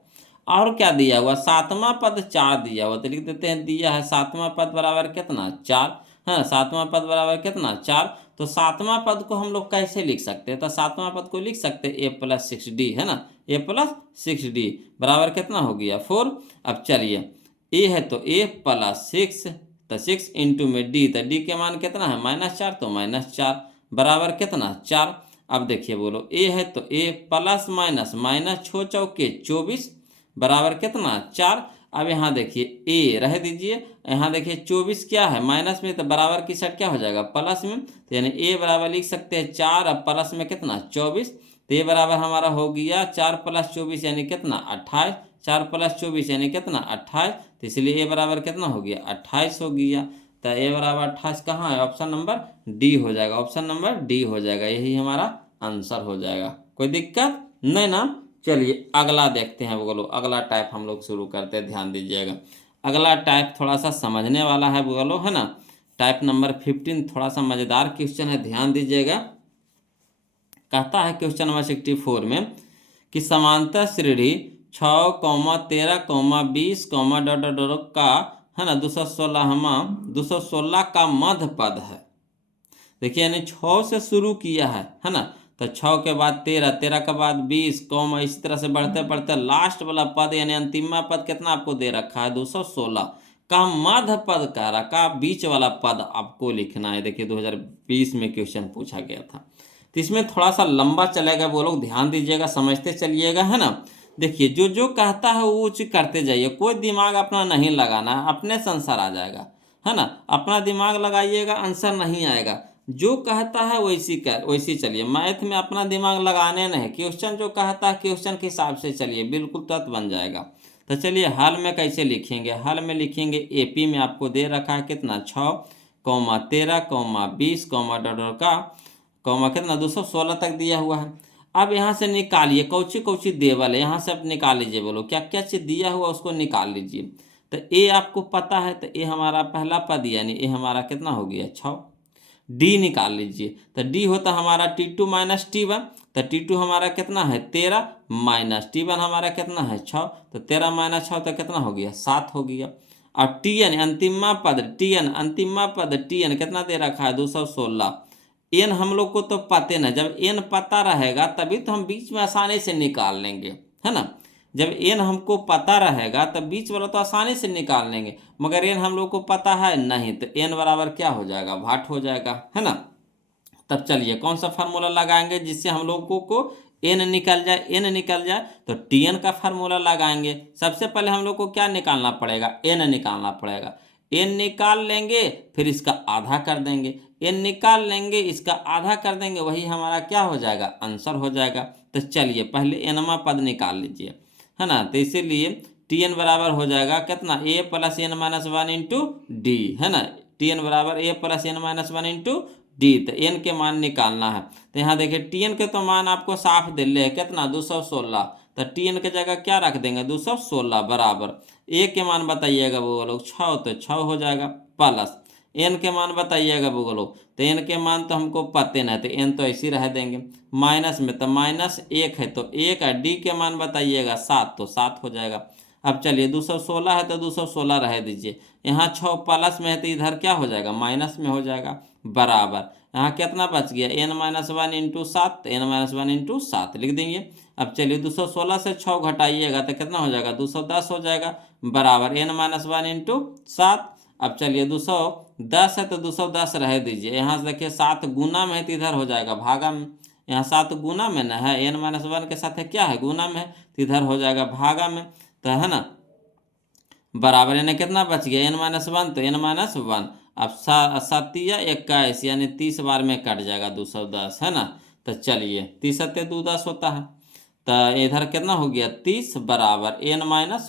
और क्या दिया हुआ सातवां पद 4 दिया हुआ, तो लिख देते हैं दिया है सातवां पद बराबर कितना 4, हाँ सातवां पद बराबर कितना 4। तो सातवां पद को हम लोग कैसे लिख सकते हैं, तो सातवां पद को लिख सकते हैं ए प्लस 6डी है ना, ए प्लस 6डी बराबर कितना हो गया 4। अब चलिए ए है तो ए प्लस 6, तो 6 इंटू में डी, तो डी के मान कितना है -4, तो -4 बराबर कितना 4। अब देखिए बोलो ए है तो ए प्लस माइनस छो चौके 24 बराबर कितना 4। अब यहाँ देखिए ए रह दीजिए, यहाँ देखिए 24 क्या है माइनस में, तो बराबर की साइड क्या हो जाएगा प्लस में, तो यानी ए बराबर लिख सकते हैं 4, अब प्लस में कितना 24, तो ए बराबर हमारा हो गया 4 + 24 यानी कितना 28, 4 + 24 यानी कितना 28, तो इसलिए ए बराबर कितना हो गया 28 हो गया। तो ए बराबर 28 कहाँ है, ऑप्शन नंबर डी हो जाएगा, ऑप्शन नंबर डी हो जाएगा, यही हमारा आंसर हो जाएगा, कोई दिक्कत नहीं ना। चलिए अगला देखते हैं बोलो, अगला टाइप हम लोग शुरू करते हैं, ध्यान दीजिएगा। अगला टाइप थोड़ा सा समझने वाला है बोलो है ना। टाइप नंबर 15 थोड़ा सा मज़ेदार क्वेश्चन है, ध्यान दीजिएगा। कहता है क्वेश्चन नंबर 64 में कि समांतर श्रेणी 6, 13, 20, का है ना 216 का मध्य पद है। देखिए यानी 6 से शुरू किया है ना, तो 6 के बाद 13, 13 के बाद 20, इसी तरह से बढ़ते बढ़ते लास्ट वाला पद यानी अंतिमा पद कितना आपको दे रखा है 216 का मध्य पद कह रहा, का बीच वाला पद आपको लिखना है। देखिए 2020 में क्वेश्चन पूछा गया था, तो इसमें थोड़ा सा लंबा चलेगा, वो लोग ध्यान दीजिएगा समझते चलिएगा है ना। देखिए जो जो कहता है वो चीज करते जाइए, कोई दिमाग अपना नहीं लगाना, अपने से आंसर आ जाएगा है ना। अपना दिमाग लगाइएगा आंसर नहीं आएगा, जो कहता है वैसी चलिए। मैथ में अपना दिमाग लगाने नहीं, क्वेश्चन जो कहता है क्वेश्चन के हिसाब से चलिए, बिल्कुल तुरंत बन जाएगा। तो चलिए हल में कैसे लिखेंगे, हल में लिखेंगे एपी में आपको दे रखा है कितना 6, 13, 20, का कितना 216 तक दिया हुआ है। अब यहाँ से निकालिए कौची कौची देवल है, यहाँ से आप निकाल लीजिए, बोलो क्या क्या चीज़ दिया हुआ उसको निकाल लीजिए। तो ए आपको पता है, तो ए हमारा पहला पद यानी ए हमारा कितना हो गया 6। डी निकाल लीजिए, तो डी होता हमारा T2 - T1, तो T2 हमारा कितना है 13 माइनस T1 हमारा कितना है 6, तो 13 माइनस 6 तो कितना हो गया 7 हो गया। अब Tn अंतिमा पद Tn कितना दे रखा है 216। एन हम लोग को तो पते ना, जब एन पता रहेगा तभी तो हम बीच में आसानी से निकाल लेंगे, है ना। जब एन हमको पता रहेगा तब बीच वाला तो आसानी से निकाल लेंगे, मगर एन हम लोग को पता है नहीं, तो एन बराबर क्या हो जाएगा भाट हो जाएगा, है ना। तब चलिए कौन सा फार्मूला लगाएंगे जिससे हम लोगों को एन निकल जाए, तो टीएन का फार्मूला लगाएंगे। सबसे पहले हम लोग को क्या निकालना पड़ेगा, एन निकालना पड़ेगा। एन निकाल लेंगे फिर इसका आधा कर देंगे, एन निकाल लेंगे इसका आधा कर देंगे, वही हमारा क्या हो जाएगा आंसर हो जाएगा। तो चलिए पहले एनवा पद निकाल लीजिए, है ना। तो इसीलिए टीएन बराबर हो जाएगा कितना A plus N minus one into D, है ना। टीएन बराबर A plus N minus one into D, तो एन के मान निकालना है। तो यहाँ देखिए टीएन के तो मान आपको साफ दे ले कितना 216, तो टीएन के जगह क्या रख देंगे 216 बराबर ए के मान बताइएगा वो लोग 6, तो 6 हो जाएगा, प्लस एन के मान बताइएगा वो लोग, तो एन के मान तो हमको पते नहीं, तो एन तो ऐसे रह देंगे। माइनस में तो माइनस 1 है तो 1 है, डी के मान बताइएगा 7, तो 7 हो जाएगा। अब चलिए 216 है तो 216 रह दीजिए, यहाँ 6 प्लस में है तो इधर क्या हो जाएगा माइनस में हो जाएगा, बराबर यहाँ कितना बच गया एन माइनस वन इंटू 7, तो एन माइनस वन इंटू 7 लिख देंगे। अब चलिए 216 से 6 घटाइएगा तो कितना हो जाएगा 210 हो जाएगा, बराबर एन माइनस वन इंटू 7। अब चलिए 210 है तो 210 रह दीजिए, यहाँ से देखिए 7 गुना में है तो इधर हो जाएगा भागा में, यहाँ 7 गुना में ना है, एन माइनस वन के साथ है क्या है गुना में है, तो इधर हो जाएगा भागा में, तो है ना बराबर यानी कितना बच गया एन माइनस वन, तो एन माइनस वन। अब 7 यानी 30 बार में कट जाएगा 210, है ना। तो चलिए 30 सत्ते 210 होता है, तो इधर कितना हो गया 30 बराबर एन माइनस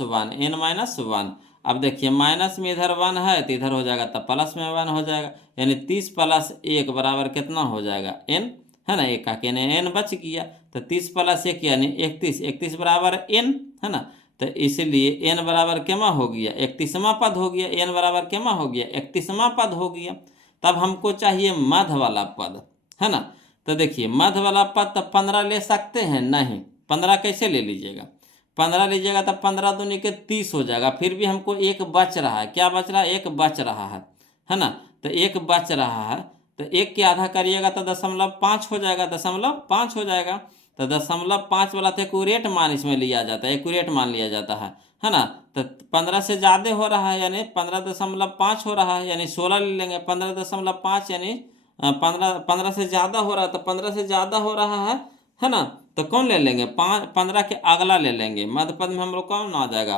वन। अब देखिए माइनस में इधर 1 है तो इधर हो जाएगा, तब प्लस में 1 हो जाएगा, यानी 30 प्लस 1 बराबर कितना हो जाएगा एन, है ना। एक का एन बच गया, तो 30 प्लस 1 यानी 31 बराबर एन, है ना। तो इसलिए एन बराबर केमा हो गया 31वां पद हो गया, एन बराबर केमा हो गया 31वां पद हो गया। तब हमको चाहिए मध्य वाला पद, है ना। तो देखिए मध्य वाला पद तब 15 ले सकते हैं नहीं, 15 कैसे ले लीजिएगा, 15 लीजिएगा तब 15 दूनी के 30 हो जाएगा, फिर भी हमको एक बच रहा है, क्या बच रहा है एक बच रहा है ना। तो एक बच रहा है, तो एक के आधा करिएगा तो 0.5 हो जाएगा, 0.5 हो जाएगा। तो 0.5 वाला तो एक्यूरेट मान इसमें लिया जाता है, एक्यूरेट मान लिया जाता है ना। तो 15 से ज़्यादा हो रहा है यानी 15.5 हो रहा है, यानी 16 ले लेंगे, 15.5 यानी 15 से ज़्यादा हो रहा है, तो 15 से ज़्यादा हो रहा है ना। तो कौन ले लेंगे 15 के अगला ले लेंगे, मध्य पद में हम लोग कौन आ जाएगा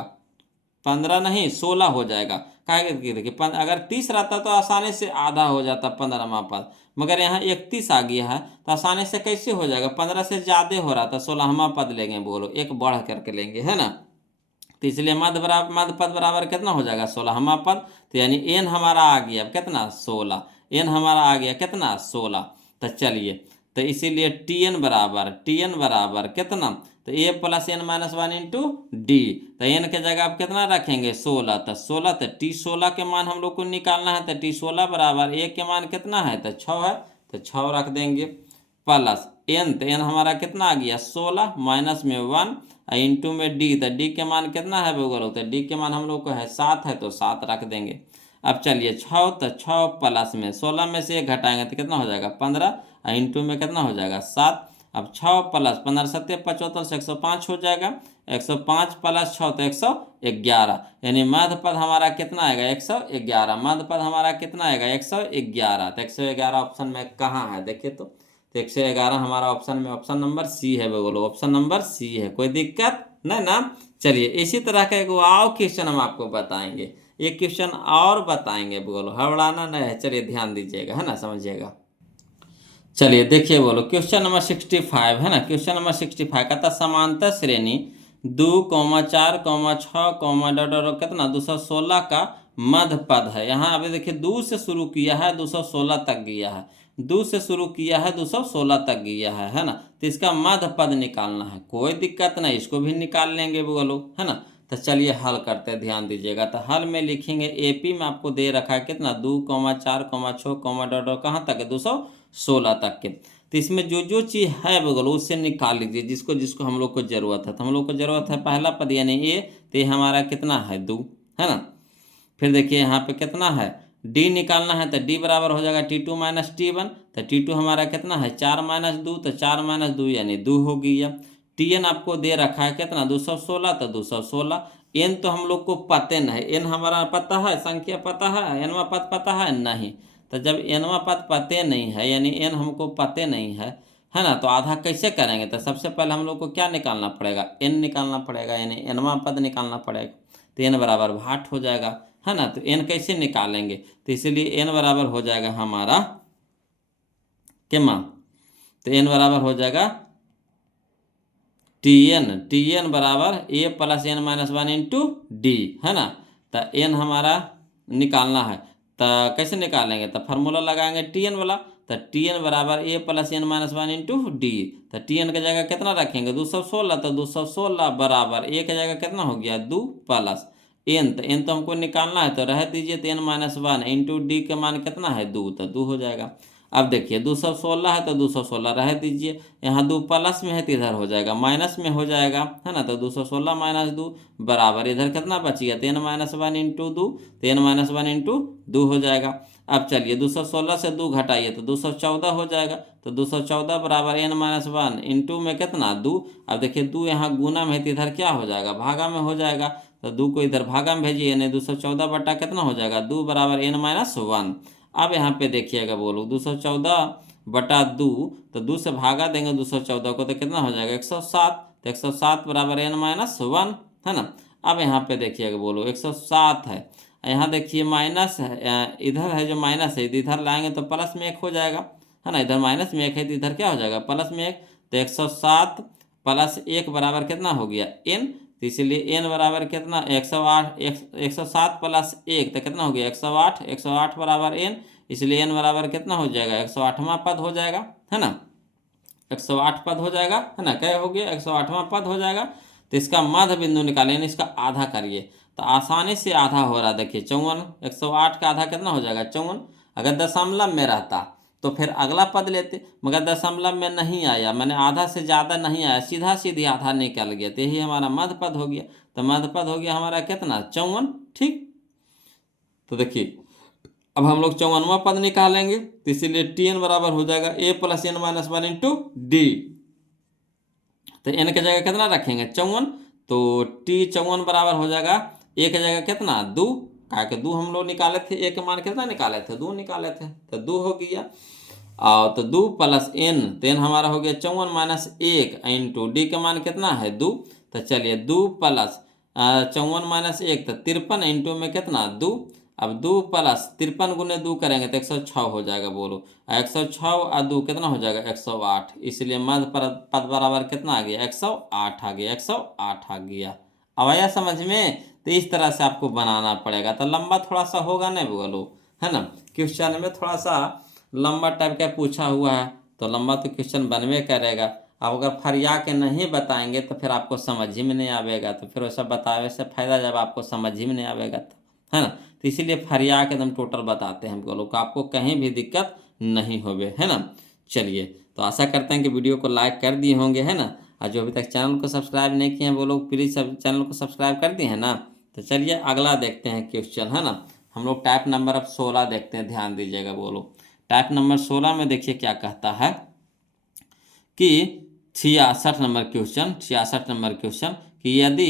15 नहीं 16 हो जाएगा। देखिए अगर 30 रहता तो आसानी से आधा हो जाता 15वां पद, मगर यहाँ 31 आ गया है तो आसानी से कैसे हो जाएगा, 15 से ज़्यादा हो रहा था 16वां पद लेंगे, बोलो एक बढ़ करके लेंगे, है ना। तो इसलिए मध्य पद बराबर कितना हो जाएगा 16वां पद, तो यानी एन हमारा आ गया कितना 16, एन हमारा आ गया कितना 16। तो चलिए तो इसीलिए टीएन बराबर कितना, तो A plus N minus one into D, तो एन के जगह आप कितना रखेंगे 16, तो 16 तो टी 16 के मान हम लोग को निकालना है, तो टी 16 बराबर ए के मान कितना है तो 6 है, तो 6 रख देंगे, प्लस एन, तो एन हमारा कितना आ गया 16 माइनस में 1 इंटू में डी, तो डी के मान कितना है बोलो, तो डी के मान हम लोग को है 7 है, तो 7 रख देंगे। अब चलिए 6, तो 6 प्लस में 16 में से 1 घटाएंगे तो कितना हो जाएगा 15, इंटू में कितना हो जाएगा 7। अब 6 प्लस 15 सत्ते 75 से 105 हो जाएगा, 105 प्लस 6 तो 111, यानी मध्य पद हमारा कितना आएगा 111, मध्य पद हमारा कितना आएगा 111। तो 111 ऑप्शन में कहाँ है देखिए, तो 111 हमारा ऑप्शन में ऑप्शन नंबर सी है, बोलो ऑप्शन नंबर सी है, कोई दिक्कत नहीं ना। चलिए इसी तरह का एक और क्वेश्चन हम आपको बताएंगे, एक क्वेश्चन और बताएंगे, बोलो हड़बड़ाना नहीं है, चलिए ध्यान दीजिएगा, है ना समझिएगा। चलिए देखिए बोलो क्वेश्चन नंबर 65 है ना, क्वेश्चन नंबर 65 कहता समांतर श्रेणी 2, 4, 6, कितना 216 का मध्य पद है। यहाँ अभी देखिए 2 से शुरू किया है 216 तक गया है, 2 से शुरू किया है 216 तक गया है ना। तो इसका मध्य पद निकालना है, कोई दिक्कत नहीं, इसको भी निकाल लेंगे बोलो, है ना। तो चलिए हल करते हैं, ध्यान दीजिएगा। तो हल में लिखेंगे एपी में आपको दे रखा है कितना 2, 4, 6, कहाँ तक है 216 तक के। तो तो इसमें जो जो चीज़ है बोलो उससे निकाल लीजिए जिसको जिसको हम लोग को ज़रूरत है। तो हम लोग को ज़रूरत है पहला पद यानी ए, तो ये हमारा कितना है 2, है ना। फिर देखिए यहाँ पे कितना है डी निकालना है, तो डी बराबर हो जाएगा T2 माइनस T1। तो T2 हमारा कितना है 4 माइनस 2, तो 4 माइनस 2 यानी 2 हो गया। Tn आपको दे रखा है कितना 216, तो 216। एन तो हम लोग को पते नहीं, एन हमारा पता है, संख्या पता है, एनवा पद पता है नहीं। तो जब एनवा पद पते नहीं है यानी एन हमको पते नहीं है ना, तो आधा कैसे करेंगे। तो सबसे पहले हम लोग को क्या निकालना पड़ेगा, एन निकालना पड़ेगा यानी एनवा पद निकालना पड़ेगा। तो एन बराबर 8 हो जाएगा, है ना। तो एन कैसे निकालेंगे, तो इसलिए एन बराबर हो जाएगा हमारा कितना, तो एन बराबर हो जाएगा टी एन बराबर A plus N minus 1 into D, है ना। तो एन हमारा निकालना है, तो कैसे निकालेंगे, तो फार्मूला लगाएंगे टी एन वाला। तो टी एन बराबर A plus N minus 1 into D. तो टी एन की जगह कितना रखेंगे 216, तो 216 बराबर ए की जगह कितना हो गया 2 प्लस एन, तो एन तो हमको निकालना है तो रह दीजिए, तो एन माइनस 1 इंटू डी का मान कितना है 2, तो 2 हो जाएगा। अब देखिए 216 है तो 216 रह दीजिए, यहाँ 2 प्लस में है तो इधर हो जाएगा माइनस में हो जाएगा, है ना। तो 216 माइनस 2 बराबर इधर कितना बच गया 10 माइनस 1 इंटू 2, 10 माइनस 1 इंटू 2 हो जाएगा। अब चलिए 216 से 2 घटाइए तो 214 हो जाएगा। तो 214 बराबर n माइनस 1 इंटू में कितना 2। अब देखिए 2 यहाँ गुना में है तो इधर क्या हो जाएगा भागा में हो जाएगा। तो 2 को इधर भागा में भेजिए यानी 214 बटा कितना हो जाएगा 2 बराबर n माइनस 1। अब यहाँ पे देखिएगा बोलो 214 बटा 2, तो 2 से भागा देंगे 214 को तो कितना हो जाएगा 107। तो 107 बराबर n माइनस 1, है ना। अब यहाँ पे देखिएगा बोलो 107 है, यहाँ देखिए माइनस है, इधर है जो माइनस है इधर लाएंगे तो प्लस में 1 हो जाएगा, है ना। इधर माइनस में 1 है तो इधर क्या हो जाएगा प्लस में 1। तो 107 प्लस 1 बराबर कितना हो गया n। तो इसीलिए n बराबर कितना 108, 107 प्लस 1 तो कितना हो गया 108, 108 बराबर n, इसलिए n बराबर कितना हो जाएगा 108वां पद हो जाएगा, है ना। 108 पद हो जाएगा, है ना। क्या हो गया 108वां पद हो जाएगा। तो इसका मध्य बिंदु निकालिए यानी इसका आधा करिए, तो आसानी से आधा हो रहा है। देखिए 54, 108 का आधा कितना हो जाएगा 54। अगर दशमलव में रहता तो फिर अगला पद लेते, मगर दशमलव में नहीं आया, मैंने आधा से ज़्यादा नहीं आया, सीधा सीधी आधा निकल गया, तो यही हमारा मध्य पद हो गया। तो मध्य पद हो गया हमारा कितना 54, ठीक। तो देखिए अब हम लोग 54वां पद निकालेंगे, तो इसीलिए टी एन बराबर हो जाएगा A plus N minus 1 into D. तो एन की जगह कितना रखेंगे 54, तो टी 54 बराबर हो जाएगा ए की जगह कितना 2, क्या के 2 हम लोग निकाले थे, ए के मान कितना निकाले थे 2 निकाले थे, तो 2 हो गया। और तो 2 प्लस एन, तो एन हमारा हो गया 54 माइनस 1 इंटू डी का मान कितना है 2। तो चलिए 2 प्लस 54 माइनस 1 तो 53 इंटू में कितना 2। अब 2 प्लस 53 गुने 2 करेंगे तो 106 हो जाएगा बोलो, 106 और 2 कितना हो जाएगा 108। इसलिए मध्य पद बराबर कितना आ गया 108 आ गया, 108 आ गया। अब आया समझ में। तो इस तरह से आपको बनाना पड़ेगा, तो लंबा थोड़ा सा होगा नहीं बोलो, है ना। क्वेश्चन में थोड़ा सा लंबा टाइप का पूछा हुआ है तो लंबा तो क्वेश्चन बनवे करेगा। अब अगर फरिया के नहीं बताएंगे तो फिर आपको समझ ही में नहीं आवेगा, तो फिर वैसा बतावे से फायदा जब आपको समझ ही में नहीं आवेगा तो, है ना। तो इसीलिए फरिया के एकदम टोटल बताते हैं हम लोग को, आपको कहीं भी दिक्कत नहीं होवे, है ना। चलिए तो आशा करते हैं कि वीडियो को लाइक कर दिए होंगे, है ना। और जो अभी तक चैनल को सब्सक्राइब नहीं किए हैं वो लोग प्लीज़ सब चैनल को सब्सक्राइब कर दिए हैं ना। तो चलिए अगला देखते हैं क्वेश्चन, है ना। हम लोग टाइप नंबर अब 16 देखते हैं, ध्यान दीजिएगा बोलो। टाइप नंबर 16 में देखिए क्या कहता है कि 66 नंबर क्वेश्चन, 66 नंबर क्वेश्चन कि यदि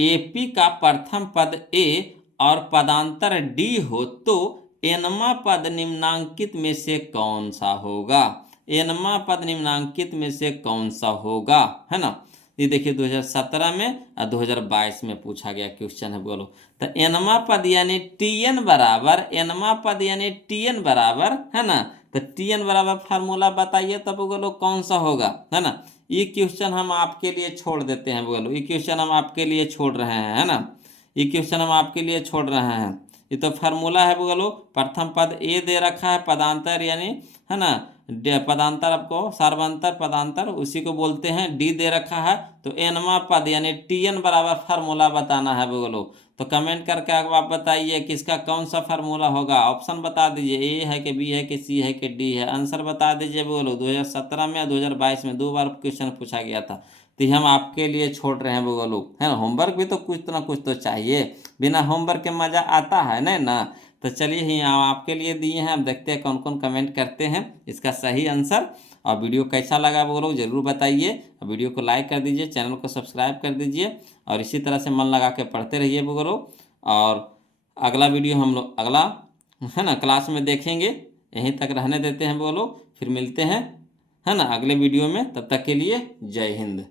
एपी का प्रथम पद ए और पदांतर डी हो तो एनवा पद निम्नांकित में से कौन सा होगा। एनवा पद निम्नांकित में से कौन सा होगा, है ना। ये देखिए 2017 में और 2022 में पूछा गया क्वेश्चन है बोलो। तो एनवा पद यानी टी एन बराबर, एनवा पद यानी टी एन बराबर, है ना। तो टी एन बराबर फार्मूला बताइए तब बोलो कौन सा होगा, है ना। ये क्वेश्चन हम आपके लिए छोड़ देते हैं बोलो, ये क्वेश्चन हम आपके लिए छोड़ रहे हैं, है ना। ये क्वेश्चन हम आपके लिए छोड़ रहे हैं। ये तो फार्मूला है बोलो, प्रथम पद ए दे रखा है, पदांतर यानी, है ना, पदांतर आपको सार्वंतर पदांतर उसी को बोलते हैं, डी दे रखा है। तो एनवा पद यानी टी एन बराबर फार्मूला बताना है बोलो। तो कमेंट करके आप बताइए कि इसका कौन सा फार्मूला होगा। ऑप्शन बता दीजिए, ए है कि बी है कि सी है कि डी है। आंसर बता दीजिए बोलो। 2017 में या 2022 में 2 बार क्वेश्चन पूछा गया था। तो ये हम आपके लिए छोड़ रहे हैं बोलो, है ना। होमवर्क भी तो कुछ ना कुछ तो चाहिए, बिना होमवर्क के मज़ा आता है नहीं ना। तो चलिए ही आपके लिए दिए हैं, हम देखते हैं कौन कौन कमेंट करते हैं इसका सही आंसर। और वीडियो कैसा लगा वो लोग ज़रूर बताइए। वीडियो को लाइक कर दीजिए, चैनल को सब्सक्राइब कर दीजिए और इसी तरह से मन लगा के पढ़ते रहिए वो लोग। और अगला वीडियो हम लोग अगला, है ना, क्लास में देखेंगे। यहीं तक रहने देते हैं वो लोग, फिर मिलते हैं, है ना, अगले वीडियो में। तब तक के लिए जय हिंद।